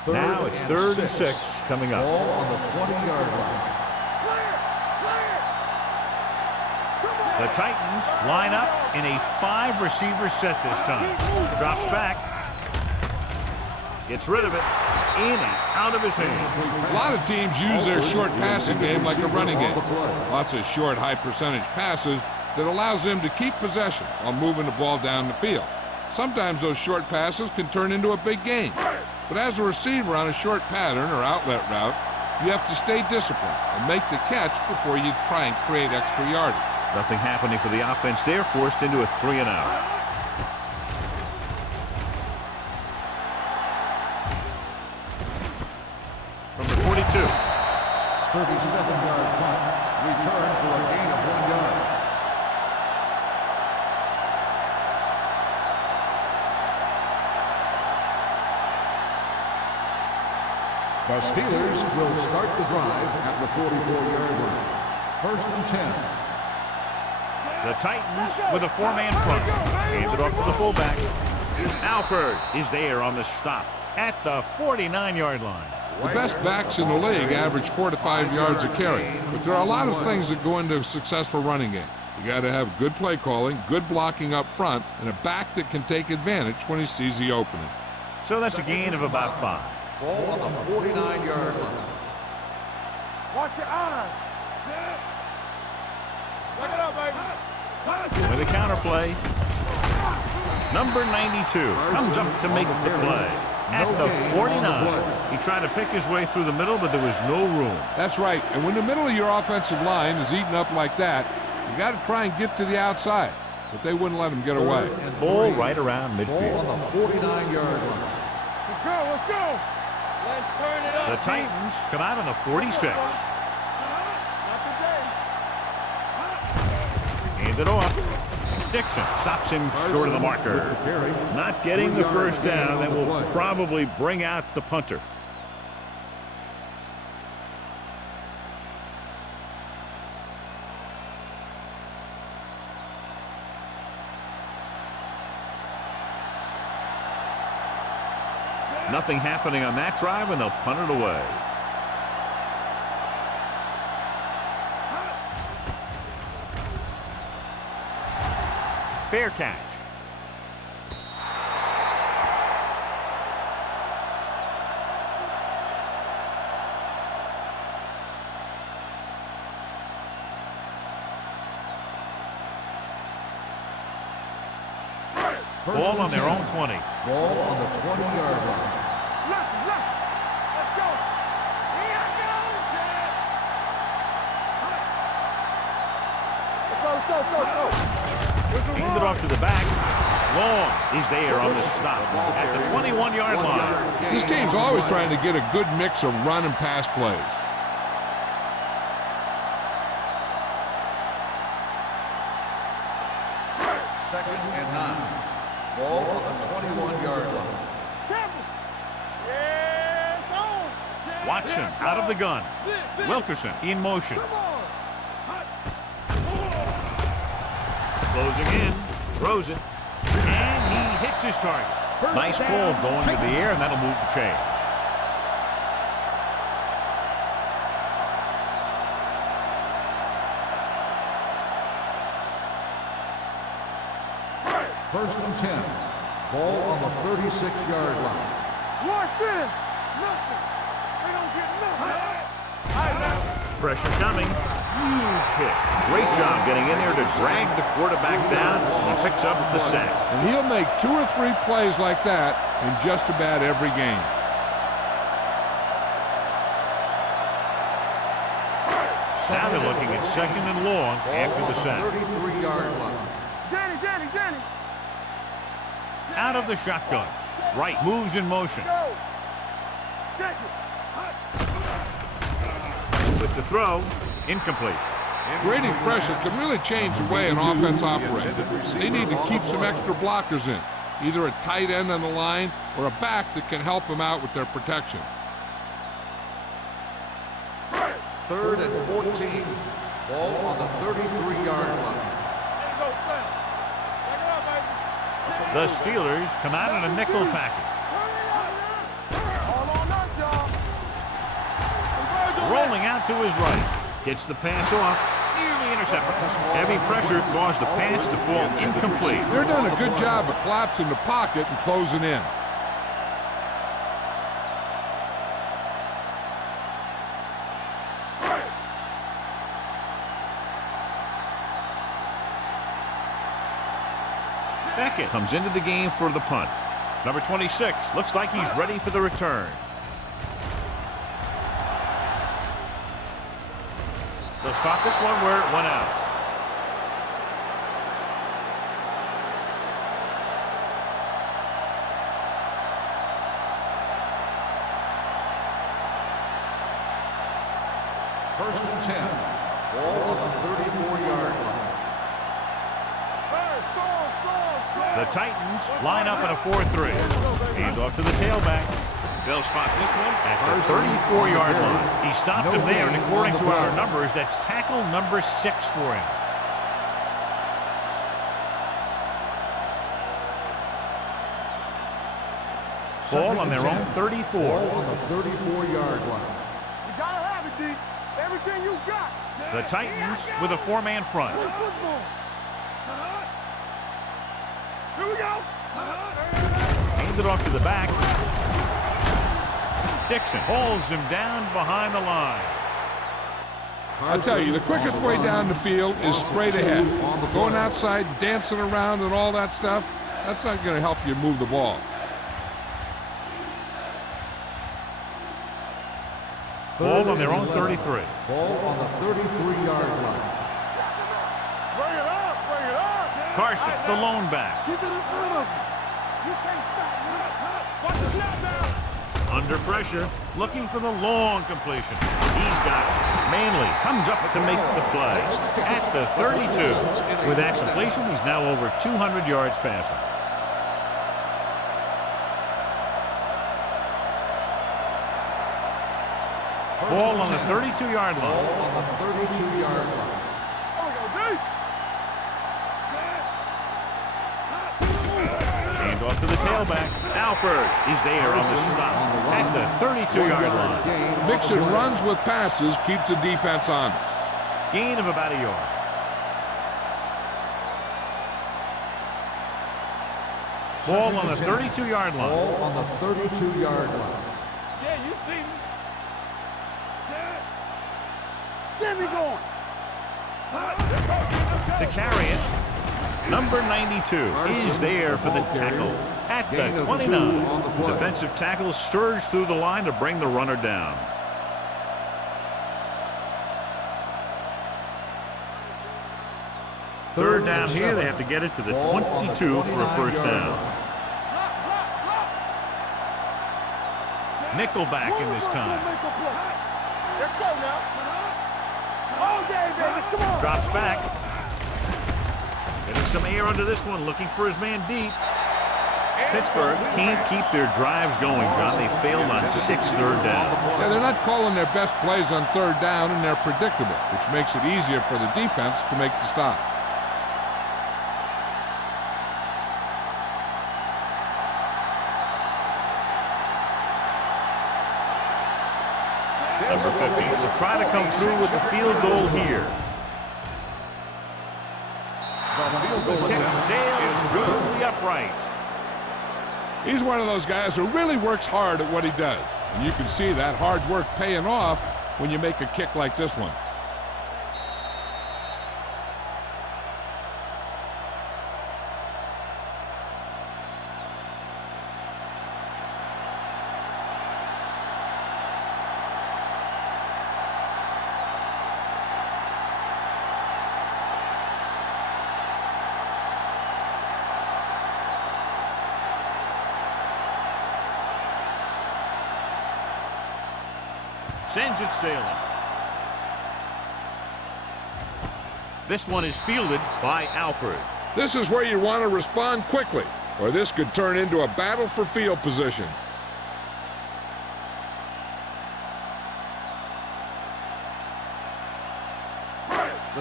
Now it's 3rd and 6 coming up. Ball on the 20-yard line. The Titans line up in a 5-receiver set this time. Drops back. Gets rid of it. In and out of his hands. A lot of teams use their short passing game like a running game. Lots of short, high-percentage passes that allows them to keep possession while moving the ball down the field. Sometimes those short passes can turn into a big gain. But as a receiver on a short pattern or outlet route, you have to stay disciplined and make the catch before you try and create extra yardage. Nothing happening for the offense there, forced into a 3-and-out. From the 42. 37-yard punt. Return for a gain of 1 yard. The Steelers will start the drive at the 44-yard line. First and 10. The Titans with a 4-man front. Hands it off to the fullback. Alford is there on the stop at the 49-yard line. The best backs in the league average 4 to 5 yards a carry, but there are a lot of things that go into a successful running game. You got to have good play calling, good blocking up front, and a back that can take advantage when he sees the opening. So that's a gain of about 5. Ball on the 49-yard line. Watch your eyes. Look it up, baby. With a counter play. Number 92 comes up to make the play. at the 49. He tried to pick his way through the middle, but there was no room. That's right. And when the middle of your offensive line is eaten up like that, you got to try and get to the outside. But they wouldn't let him get away. Ball right around midfield. Ball on the 49-yard line. Let's go, let's go. Let's turn it up. The Titans come out on the 46. Not today. Hand it off. Dixon stops him short of the marker. Not getting the first down. That will probably bring out the punter. Nothing happening on that drive, and they'll punt it away. Fair catch. Ball on their own 20. Ball on the 20-yard line. Let's go. Here goes it. Let's go. Hand it off to the back. Long. He's there on the stop at the 21-yard line. This team's always trying to get a good mix of run and pass plays. Second and 9. Ball on the 21-yard line. Watson out of the gun. Wilkerson in motion. Closing in. Throws it. And he hits his target. Nice ball going to the air, and that'll move the chains. First and 10. Ball on the 36-yard line. Watch this. Nothing. They don't get nothing. Pressure coming. Huge hit. Great job getting in there to drag the quarterback down, and he picks up the sack. And he'll make 2 or 3 plays like that in just about every game. Now they're looking at second and long after the sack. 33-yard line. Danny. Out of the shotgun. Right moves in motion. Go. Check it. With the throw, incomplete. Grading pressure can really change the way an offense operates. They need to keep some extra blockers in, either a tight end on the line or a back that can help them out with their protection. Third and 14. Ball on the 33-yard line. The Steelers come out in a nickel package. Rolling out to his right. Gets the pass off. Nearly intercepted. Heavy pressure caused the pass to fall incomplete. They're doing a good job of collapsing the pocket and closing in. Beckett comes into the game for the punt. Number 26 looks like he's ready for the return. They'll spot this one where it went out. First and 10. Ball on the 34-yard line. The Titans line up in a 4-3. Hand off to the tailback. They'll spot this one at the 34-yard line. He stopped him there, and according to our numbers, that's tackle number 6 for him. Ball on their own 34. Ball on the 34-yard line. You gotta have it, D. Everything you got. The Titans with a 4-man front. Here we go. Hand it off to the back. Dixon holds him down behind the line. I tell you, the quickest way down the field is straight ahead. Going outside, dancing around and all that stuff, that's not going to help you move the ball. Ball on their own 33. Ball on the 33-yard line. Bring it up, bring it up. Carson, the lone back. Keep it in front of you. You can't stop me. Watch the snap now. Under pressure, looking for the long completion. He's got it. Manley comes up to make the play at the 32. With that completion, he's now over 200 yards passing. Ball on the 32-yard line. Ball on the 32-yard line. Oh, yo, deep. Hand off to the tailback. Alford is there on the stop at the 32-yard line. Mixing runs with passes keeps the defense honest. Gain of about a yard. Ball on the 32-yard line. Ball on the 32-yard line. Yeah, you see me. Get me going. To carry it, number 92 is there for the tackle at the 29. Defensive tackle surged through the line to bring the runner down. Third down here, they have to get it to the 22 for a first down. Nickelback in this time. Let's go now. All day, baby. Come on. Drops back. Getting some air under this one, looking for his man deep. Pittsburgh can't keep their drives going, John. They failed on 6 third downs. Yeah, they're not calling their best plays on third down, and they're predictable, which makes it easier for the defense to make the stop. Number 50 will try to come through with the field goal here. The field goal Kick attempt sails through the uprights. He's one of those guys who really works hard at what he does. And you can see that hard work paying off when you make a kick like this one. Sends it sailing. This one is fielded by Alford. This is where you want to respond quickly, or this could turn into a battle for field position.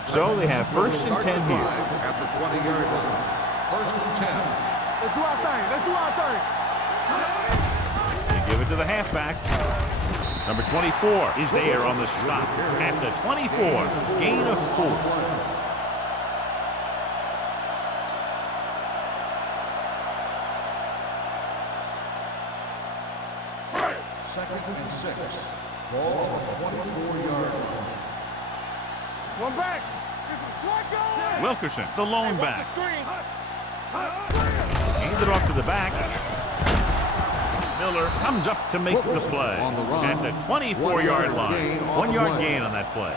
So they have first and 10 here. At the 20-yard line. First and 10. Let's do our thing. Let's do our thing. They give it to the halfback. Number 24 is there on the stop at the 24. Gain of 4. Second and 6. Ball on the 24-yard line. One back. Wilkerson, the lone back. Screen. Hand it off to the back. Miller comes up to make the play On the run. at the 24-yard line. 1 yard gain on that play.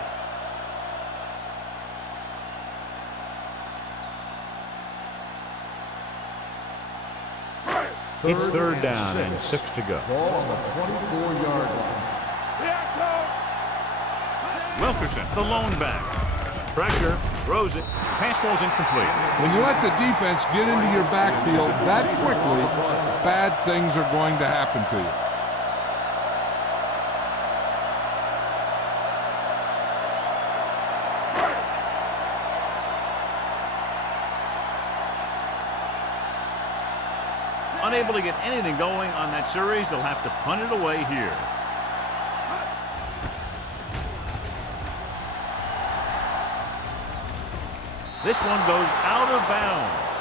It's third down and 6 to go. Ball on the 24-yard line. Wilkerson, the lone back. Pressure, throws it. Pass falls incomplete. When you let the defense get into your backfield that quickly, bad things are going to happen to you. Unable to get anything going on that series, they'll have to punt it away here. This one goes out of bounds.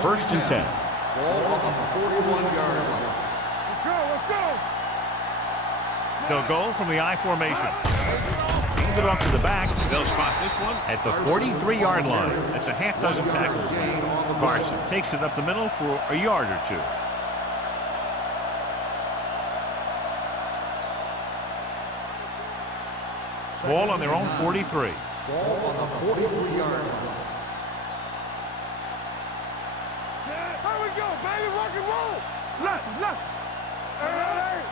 First and 10. Ball on the 41-yard line. Let's go. They'll go from the I formation. Hand hand it off to the back They'll spot this one at the 43-yard line. That's a half dozen tackles made. Carson takes it up the middle for a yard or two. Ball on their own 43. Ball on the 43-yard line. Here we go, baby. Rock and roll. Left. Hey,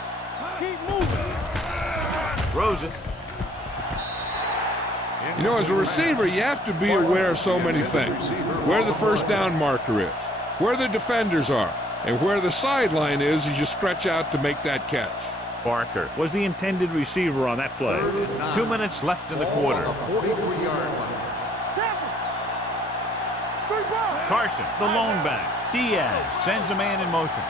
keep moving. Throws it. You know, as a receiver, you have to be aware of so many things. Where the first down marker is, where the defenders are, and where the sideline is as you stretch out to make that catch. Barker was the intended receiver on that play. 2 minutes left in the quarter. 43-yard line. Carson, the lone back. Diaz sends a man in motion.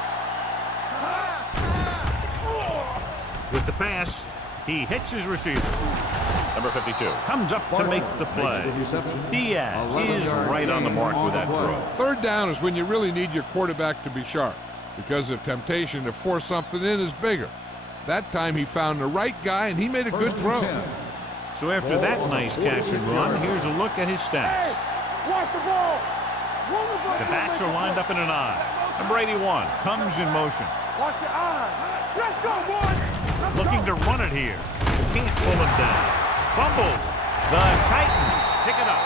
With the pass, he hits his receiver. Number 52 comes up to make the play. Diaz is right on the mark with that throw. Third down is when you really need your quarterback to be sharp, because the temptation to force something in is bigger. That time he found the right guy, and he made a good throw. So after that nice catch and run, here's a look at his stats. Watch the ball. The backs are lined up in an I. Number 81 comes in motion. Watch your eyes. Let's go, boys. Looking to run it here. Can't pull him down. Fumbled. The Titans pick it up.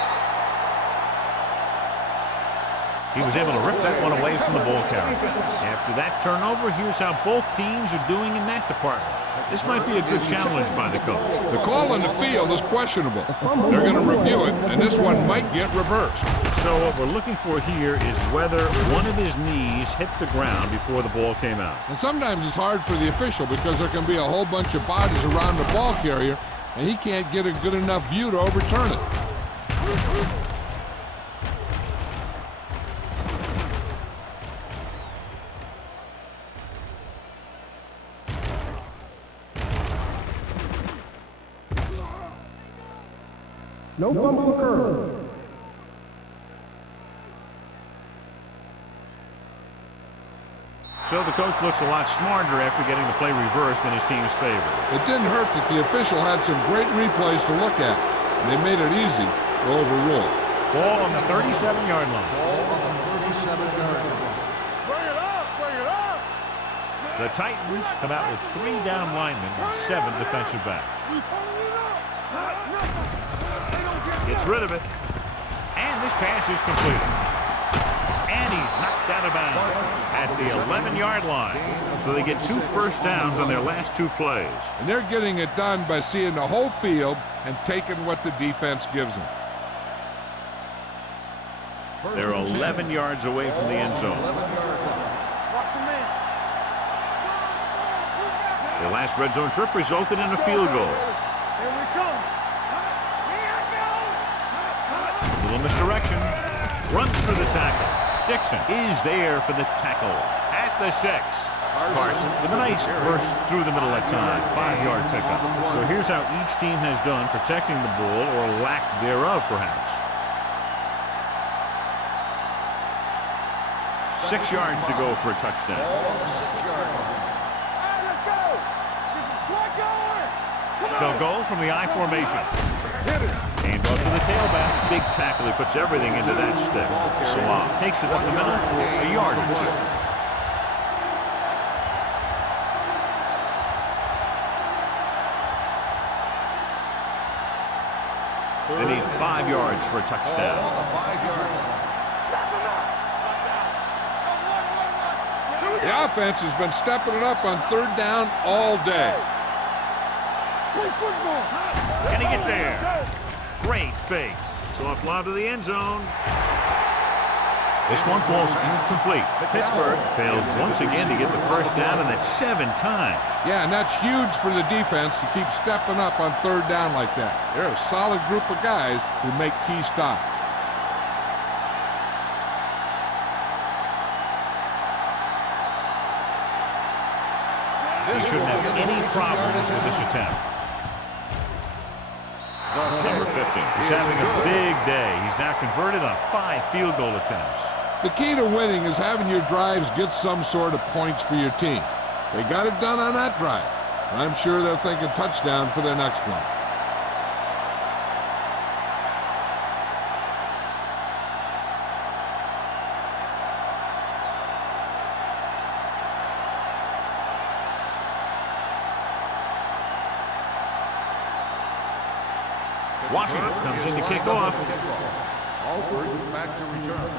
He was able to rip that one away from the ball carrier. After that turnover, here's how both teams are doing in that department. This might be a good challenge by the coach. The call on the field is questionable. They're going to review it, and this one might get reversed. So what we're looking for here is whether one of his knees hit the ground before the ball came out. And sometimes it's hard for the official because there can be a whole bunch of bodies around the ball carrier, and he can't get a good enough view to overturn it. No fumble occurred. So the coach looks a lot smarter after getting the play reversed in his team's favor. It didn't hurt that the official had some great replays to look at, and they made it easy to overrule. Ball on the 37-yard line. Ball on the 37-yard line. Bring it up. The Titans come out with 3 down linemen and 7 defensive backs. Gets rid of it. And this pass is completed. And he's knocked out of bounds at the 11-yard line. So they get 2 first downs on their last 2 plays. And they're getting it done by seeing the whole field and taking what the defense gives them. They're 11 yards away from the end zone. Watch your man. Their last red zone trip resulted in a field goal. Here we come. Little misdirection. Runs through the tackle. Dixon is there for the tackle at the 6. Carson with a nice burst through the middle that time. 5-yard pickup. So here's how each team has done protecting the ball, or lack thereof, perhaps. 6 yards to go for a touchdown. Ball on the 6-yard line. Let's go. Get some slack going. They'll go from the I formation. Hand off to the tailback. Big tackle. He puts everything into that stick. Salah takes it up the middle for a yard or 2. They need 5 yards for a touchdown. Ball on the 5-yard line. The offense has been stepping it up on 3rd down all day. Play football. Can he get there? Great fake. Soft lob to the end zone. This one falls incomplete. Pittsburgh fails once again to get the first down, and that's 7 times. Yeah, and that's huge for the defense to keep stepping up on 3rd down like that. They're a solid group of guys who make key stops. He shouldn't have any problems with this attempt. Number 50 is having a big day. He's now converted on 5 field goal attempts. The key to winning is having your drives get some sort of points for your team. They got it done on that drive. And I'm sure they're thinking touchdown for their next one. Washington comes in to kick off. Alford back to return.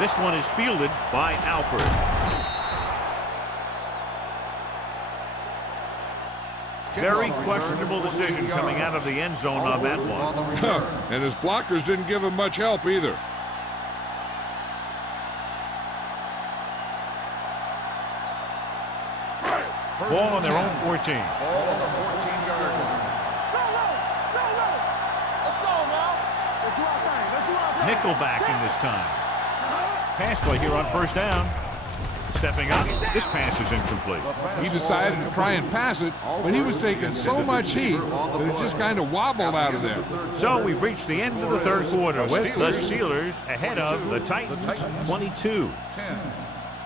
This one is fielded by Alford. Very questionable decision coming out of the end zone on that one. And his blockers didn't give him much help either. Ball on their own 14. Ball on the 14-yard line. Let's go, man. Let's do our thing. Let's do our thing. Nickelback in this time. Pass play here on first down. Stepping up. This pass is incomplete. He decided to try and pass it, but he was taking so much heat that it just kind of wobbled out of there. So we've reached the end of the third quarter with the Steelers ahead of the Titans 22-10.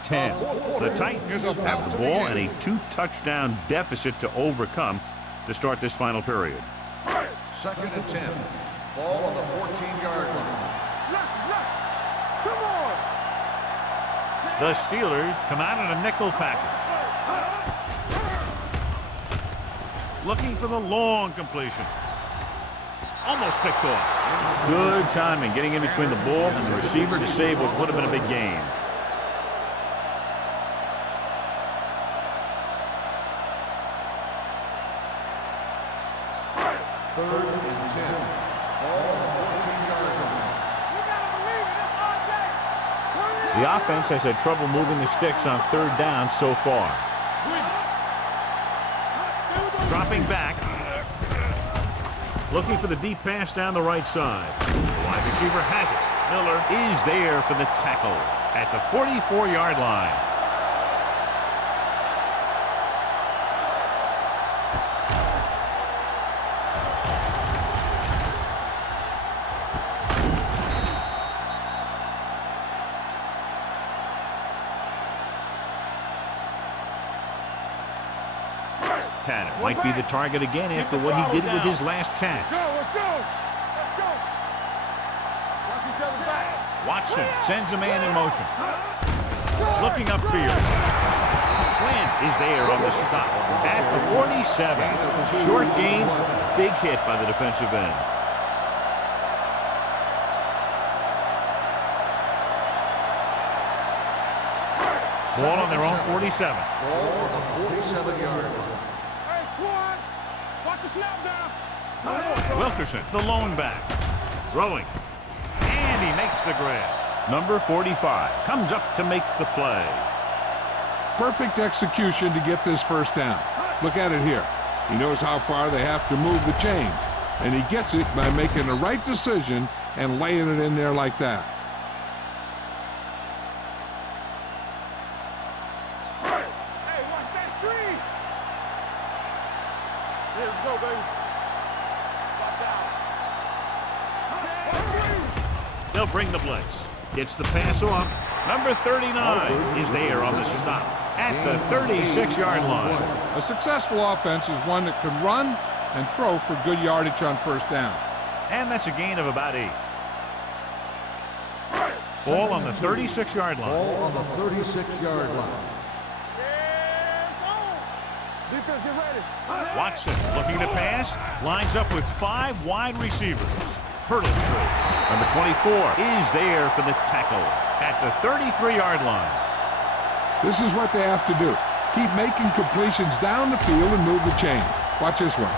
The Titans have the ball and a 2-touchdown deficit to overcome to start this final period. 2nd and 10. Ball on the 14-yard line. Come on. The Steelers come out in a nickel package. Looking for the long completion. Almost picked off. Good timing getting in between the ball and the receiver to save what would have been a big gain. The offense has had trouble moving the sticks on third down so far. Dropping back. Looking for the deep pass down the right side. The wide receiver has it. Miller is there for the tackle at the 44-yard line. Tanner might be the target again after what he did with his last catch. Let's go. Watch each other's back. Watson sends a man in motion. Looking upfield. Quinn is there on the stop at the 47. Short gain, big hit by the defensive end. Ball on their own 47. Ball on the 47-yard line. Hey, squad. Watch the snap down. Wilkerson, the lone back. Throwing. And he makes the grab. Number 45 comes up to make the play. Perfect execution to get this first down. Look at it here. He knows how far they have to move the chains, and he gets it by making the right decision and laying it in there like that. Hey, watch that screen. Here we go, baby. Watch out. They'll bring the blitz. Gets the pass off. Number 39 is there on the stop at the 36-yard line. A successful offense is one that can run and throw for good yardage on first down. And that's a gain of about 8. Ball on the 36-yard line. Ball on the 36-yard line. Defense, get ready. Watson looking to pass. Lines up with 5 wide receivers. Hurdles through. Number 24 is there for the tackle at the 33-yard line. This is what they have to do. Keep making completions down the field and move the chains. Watch this one.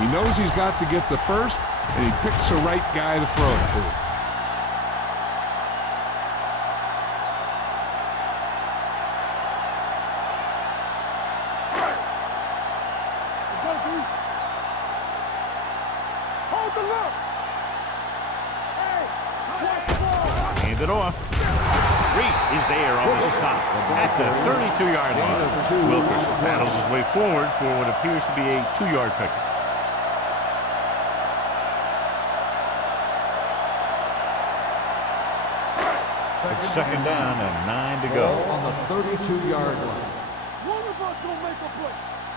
He knows he's got to get the first, and he picks the right guy to throw it to. Hold the look. Hey, watch the ball. Hand it off. Reese is there on the stop at the 32-yard line. Wilkerson paddles his way forward for what appears to be a 2-yard pickup. It's second down and 9 to go. Ball on the 32-yard line. One of us gonna make a play.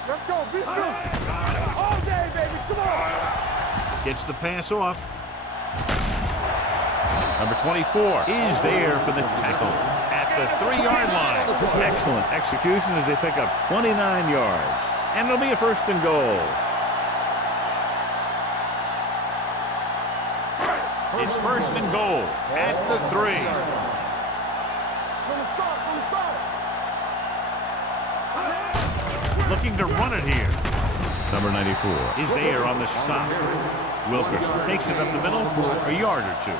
Let's go, be good. All day, baby. Come on. Gets the pass off. Number 24 is there for the tackle at the 3-yard line. Excellent execution as they pick up 29 yards. And it'll be a 1st and goal. It's 1st and goal at the 3. From the start, from the start. Looking to run it here. Number 94 is there on the stop. Wilkerson takes it up the middle for a yard or 2.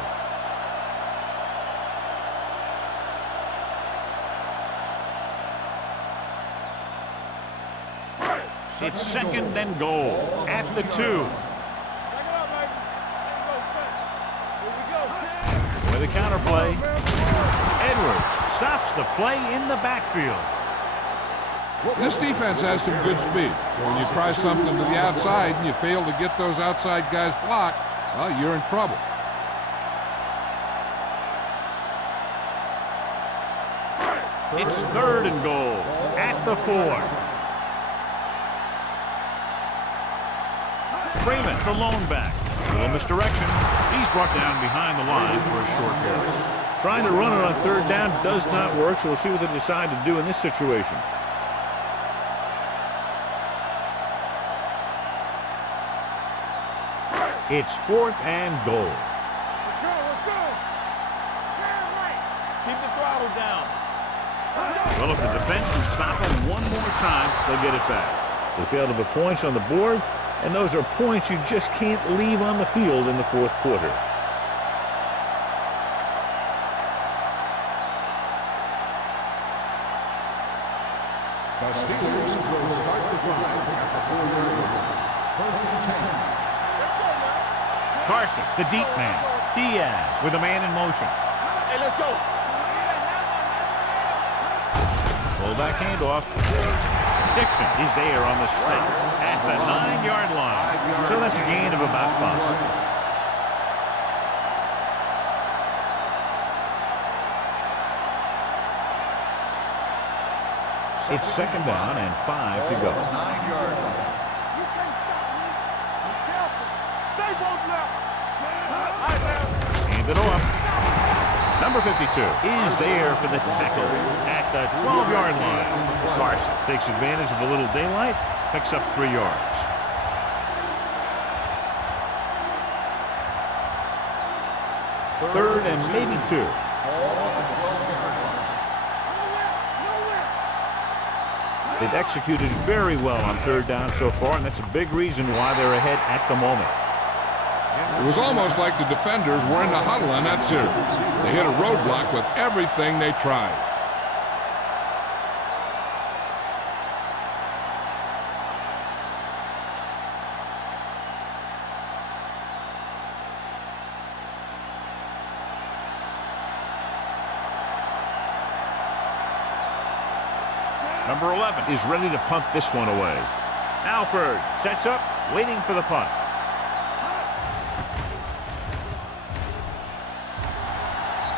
It's 2nd and goal at the 2. Back it up, Mike. Here we go. With a counterplay, Edwards stops the play in the backfield. This defense has some good speed. So when you try something to the outside and you fail to get those outside guys blocked, well, you're in trouble. It's 3rd and goal at the 4. Freeman, the lone back. A little misdirection. He's brought down behind the line for a short loss. Trying to run it on 3rd down does not work, so we'll see what they decide to do in this situation. It's 4th and goal. Let's go, let's go. Yeah, right. Keep the throttle down. Well, if the defense can stop him one more time, they'll get it back. They failed to put points on the board, and those are points you just can't leave on the field in the 4th quarter. The Steelers will start the drive at the 4-yard line. 1st and 10. Carson, the deep man. Diaz with a man in motion. Hey, let's go. Fullback handoff. Dixon is there on the stop at the 9-yard line. So that's a gain of about 5. It's 2nd down and 5 to go. 9-yard line. You can't stop me. Be careful. Stay both left. All right, man. Hand it off. Number 52 is there for the tackle at the 12-yard line. Carson takes advantage of a little daylight, picks up 3 yards. Third and maybe 2. They've executed very well on 3rd down so far, and that's a big reason why they're ahead at the moment. It was almost like the defenders were in the huddle on that series. They hit a roadblock with everything they tried. Number 11 is ready to punt this one away. Alford sets up, waiting for the punt.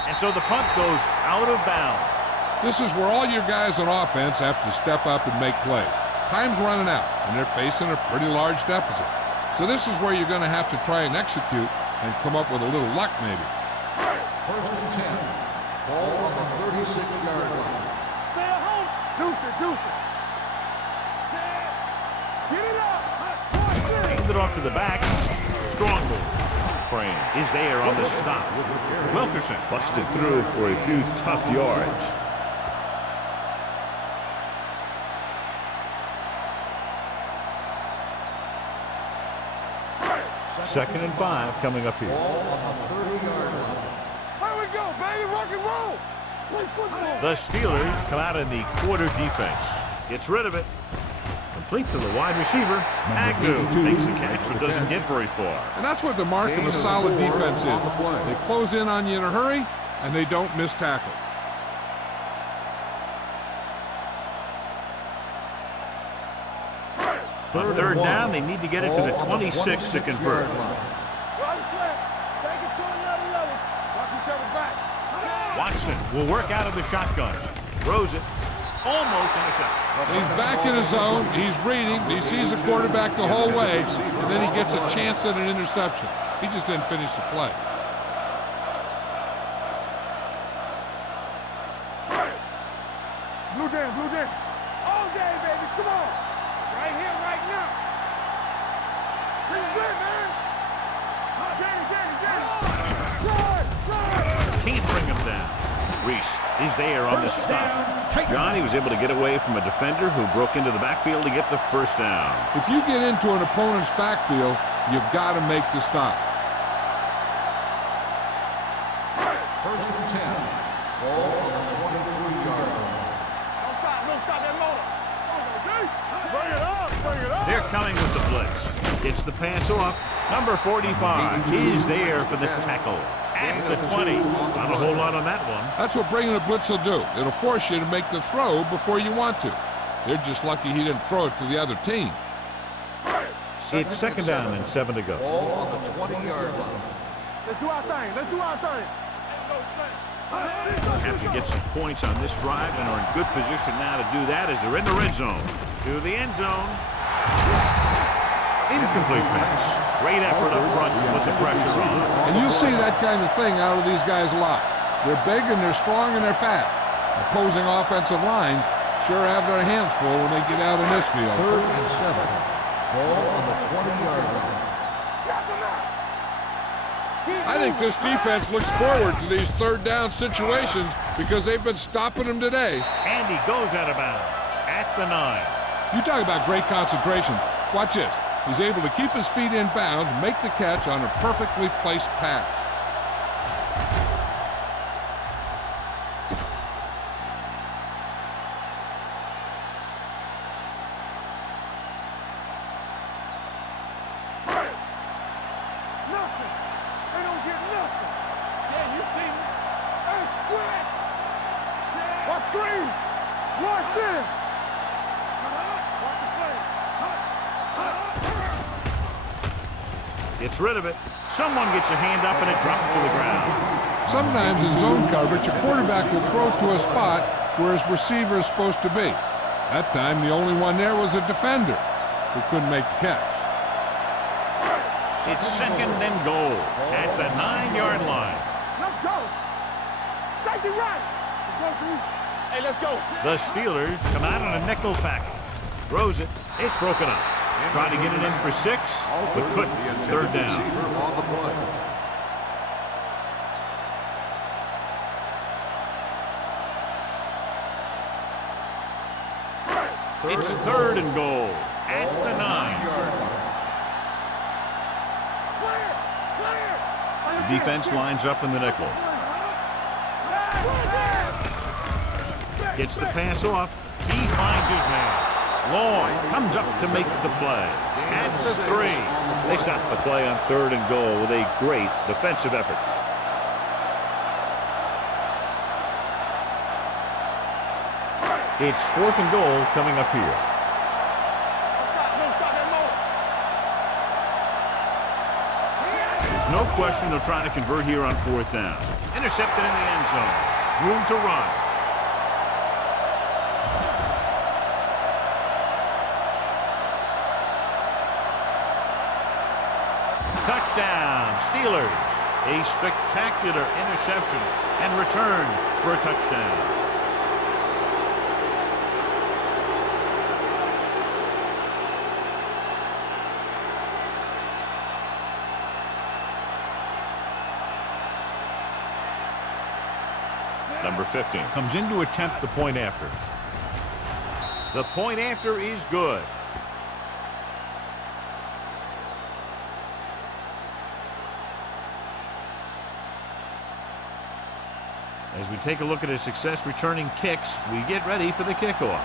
And so the punt goes out of bounds. This is where all your guys on offense have to step up and make plays. Time's running out, and they're facing a pretty large deficit. So this is where you're going to have to try and execute and come up with a little luck maybe. 1st and 10. Ball on the 36-yard line. Stay at home. Deuce it, deuce it. Get it up. Hand it off to the back. Strong move. Frame is there on the stop. Wilkerson busted through for a few tough yards. Second and 5 coming up here. Ball on the 30-yard line. Here we go, baby. Rock and roll. Play football. The Steelers come out in the quarter defense. Gets rid of it. Complete to the wide receiver. Agnew makes the catch but doesn't get very far. And that's what the mark of a solid defense is. They close in on you in a hurry, and they don't miss tackle. On 3rd down, they need to get it to the 26 to convert. Right flat. Take it to another level. Watch each other back. Watson will work out of the shotgun. Throws it. Almost intercepted. He's back in his zone. He's reading. He sees the quarterback the whole way, and then he gets a chance at an interception. He just didn't finish the play. Blue down, blue down. All day, baby. Come on. Right here, right now. That's it, man. Can't bring him down. Reese is there on the stop. John, he was able to get away from a defender who broke into the backfield to get the first down. If you get into an opponent's backfield, you've got to make the stop. First and 10. Ball on the 23-yard line. Don't stop that motor. Bring it up, bring it up. They're coming with the blitz. Gets the pass off. Number 45 is there for the tackle. At the 20. Not a whole lot on that one. That's what bringing a blitz will do. It'll force you to make the throw before you want to. They're just lucky he didn't throw it to the other team. It's second down and 7 to go. Ball on the 20-yard line. Let's do our thing. Let's do our thing. Have to get some points on this drive and are in good position now to do that as they're in the red zone. To the end zone. Incomplete pass. Great effort up front to put the pressure on. And you see that kind of thing out of these guys a lot. They're big and they're strong and they're fast. Opposing offensive lines sure have their hands full when they get out in this field. Third and 7. Ball on the 20-yard line. I think this defense looks forward to these third down situations because they've been stopping them today. And he goes out of bounds at the 9. You talk about great concentration. Watch this. He's able to keep his feet in bounds, make the catch on a perfectly placed pass. Nothing. They don't get nothing. Yeah, you see me. Hey, square. Watch screen. Watch this. Watch the play. Gets rid of it. Someone gets a hand up and it drops to the ground. Sometimes in zone coverage, a quarterback will throw to a spot where his receiver is supposed to be. That time, the only one there was a defender who couldn't make the catch. It's second and goal at the 9-yard line. Let's go. Safety right. Let's go, dude. Hey, let's go. The Steelers come out on a nickel package. Throws it. It's broken up. Trying to get it in for 6, but couldn't. Third down. On the play. It's third and goal at the 9. The defense lines up in the nickel. Gets the pass off. He finds his man. Long comes up to make the play. At the 3. They stop the play on third and goal with a great defensive effort. It's fourth and goal coming up here. There's no question they're trying to convert here on fourth down. Intercepted in the end zone. Room to run. Touchdown, Steelers. A spectacular interception and return for a touchdown. Number 15 comes in to attempt the point after. The point after is good. As we take a look at his success returning kicks, we get ready for the kickoff.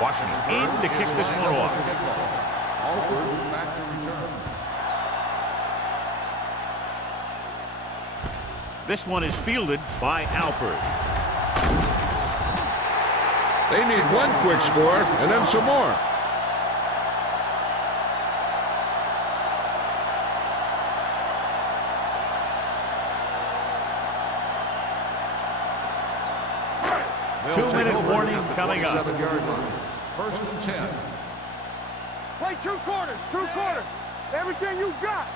Washington in to kick this one off. Alford back to return. This one is fielded by Alford. They need one quick score and then some more. Two-minute warning coming up. 7-yard line. First and 10. Play 2 quarters. 2 quarters. Everything you got.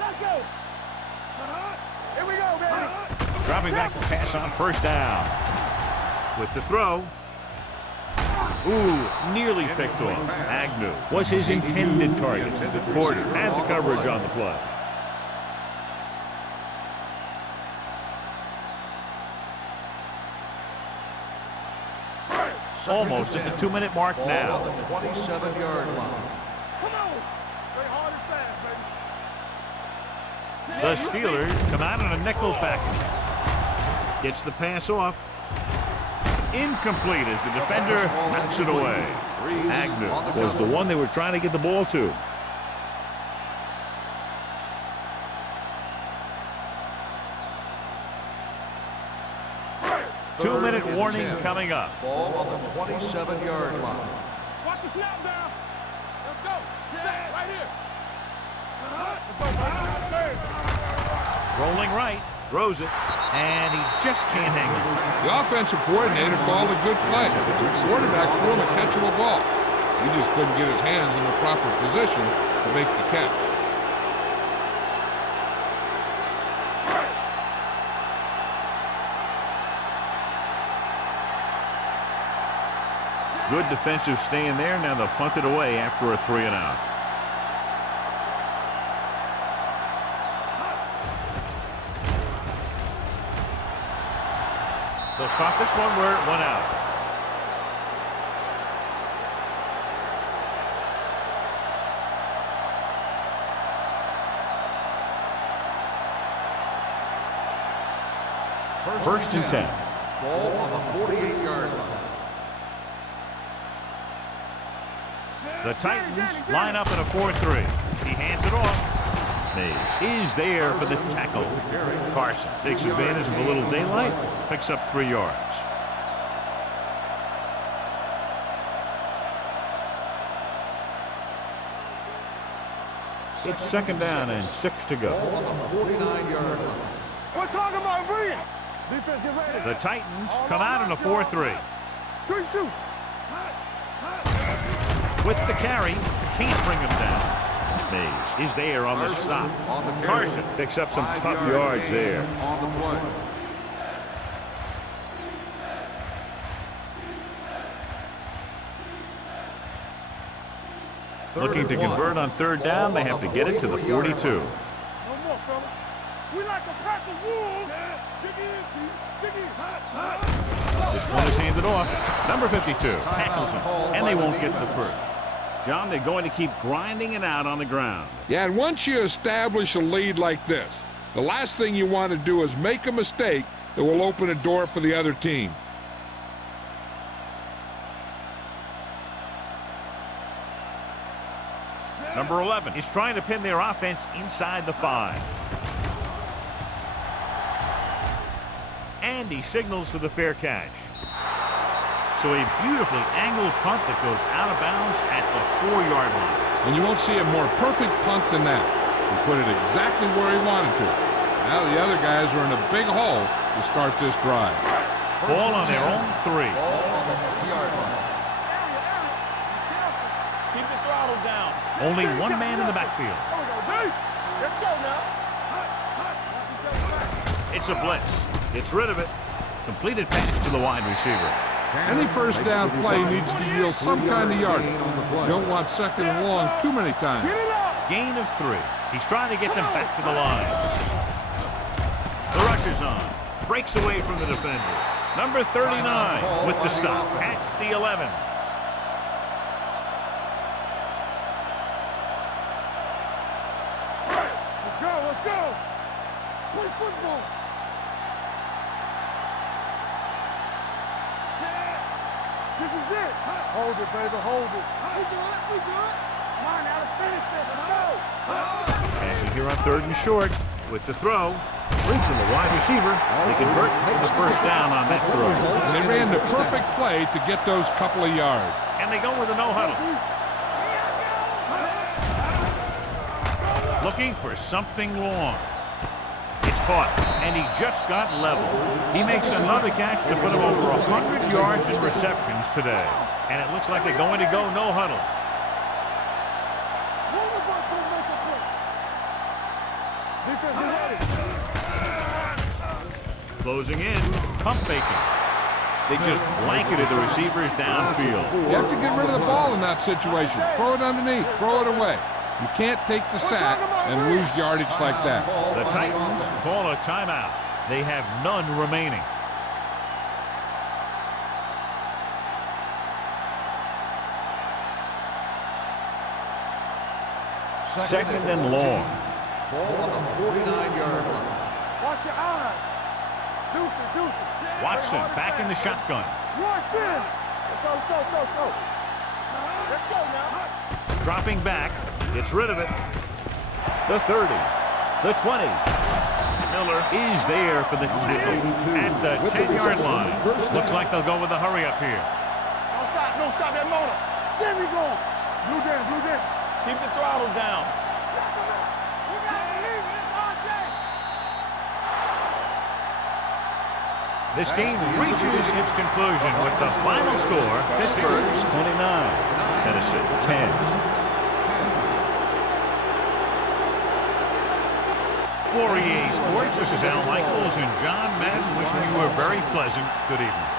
Let's go. Here we go, baby. Dropping back to pass on first down. With the throw. Ooh, nearly picked off. Agnew was his intended target. Porter had the coverage on the play. Almost at the 2-minute mark now. On the 27-yard line. Come on. Play hard and fast, baby. The Steelers come out in a nickel package. Gets the pass off. Incomplete as the defender knocks it away. Agnew was the one they were trying to get the ball to. Two-minute warning coming up. Ball on the 27-yard line. Watch the snap down. Let's go. Set right here. Let's go, baby. Rolling right. Throws it. And he just can't hang on. The offensive coordinator called a good play. The quarterback threw him a catchable ball. He just couldn't get his hands in the proper position to make the catch. Good defensive stand there. Now they'll punt it away after a 3-and-out. They'll spot this one where it went out. First and 10. Ball on the 48-yard line. The Titans line up in a 4-3. He hands it off. Mays is there for the tackle. Carson takes advantage of a little daylight, picks up 3 yards. It's second down and 6 to go. Ball on the 49-yard line. We're talking about reading. Defense, get ready. The Titans come out in a 4-3. Good shoot. With the carry, can't bring him down. Mays is there on the stop. Carson picks up some tough yards there. On the play. Looking to convert on third down, they have to get it to the 42. No more, fellas. We like a pack of wolves. Dig in, dig in. This one is handed off. Number 52 tackles him, and they won't get the first. John, they're going to keep grinding it out on the ground. Yeah, and once you establish a lead like this, the last thing you want to do is make a mistake that will open a door for the other team. Number 11 is trying to pin their offense inside the 5. And he signals for the fair catch. So a beautifully angled punt that goes out of bounds at the 4-yard line. And you won't see a more perfect punt than that. He put it exactly where he wanted to. Now the other guys are in a big hole to start this drive. Ball on their own 3. Ball on the 3-yard line. Keep the throttle down. Only one man in the backfield. Let's go now. It's a blitz. Gets rid of it. Completed pass to the wide receiver. Any first down play needs to yield some kind of yardage. You don't want second and long too many times. Gain of 3. He's trying to get them back to the line. The rush is on. Breaks away from the defender. Number 39 with the stop at the 11. Let's go. Play football. This is it. Hold it, baby. Hold it. We do it. We do it. Come on now. Let's finish this. Let's go. Passing here on third and short with the throw. Link to the wide receiver. They convert the first down on that throw. They ran the perfect play to get those couple of yards. And they go with a no huddle. Looking for something long. It's caught, and he just got level. He makes another catch to put him over 100 yards in receptions today. And it looks like they're going to go no huddle. Defense is ready. Closing in, pump faking. They just blanketed the receivers downfield. You have to get rid of the ball in that situation. Throw it underneath. Throw it away. You can't take the sack and lose yardage like that. The Titans call a timeout. They have none remaining. Second and long. Ball on the 49-yard line. Watch your eyes. Deuces. Watson back in the shotgun. Watch this. Let's go. Let's go now. Dropping back. Gets rid of it. The 30. The 20. Miller is there for the tackle at the 10-yard line. Looks like they'll go with a hurry up here. Don't stop that motor. There we go. Blue down. Keep the throttle down. This game reaches its conclusion with the final score, Pittsburgh 29, Tennessee 10. For EA Sports, this is Al Michaels and John Madden wishing you a very pleasant good evening.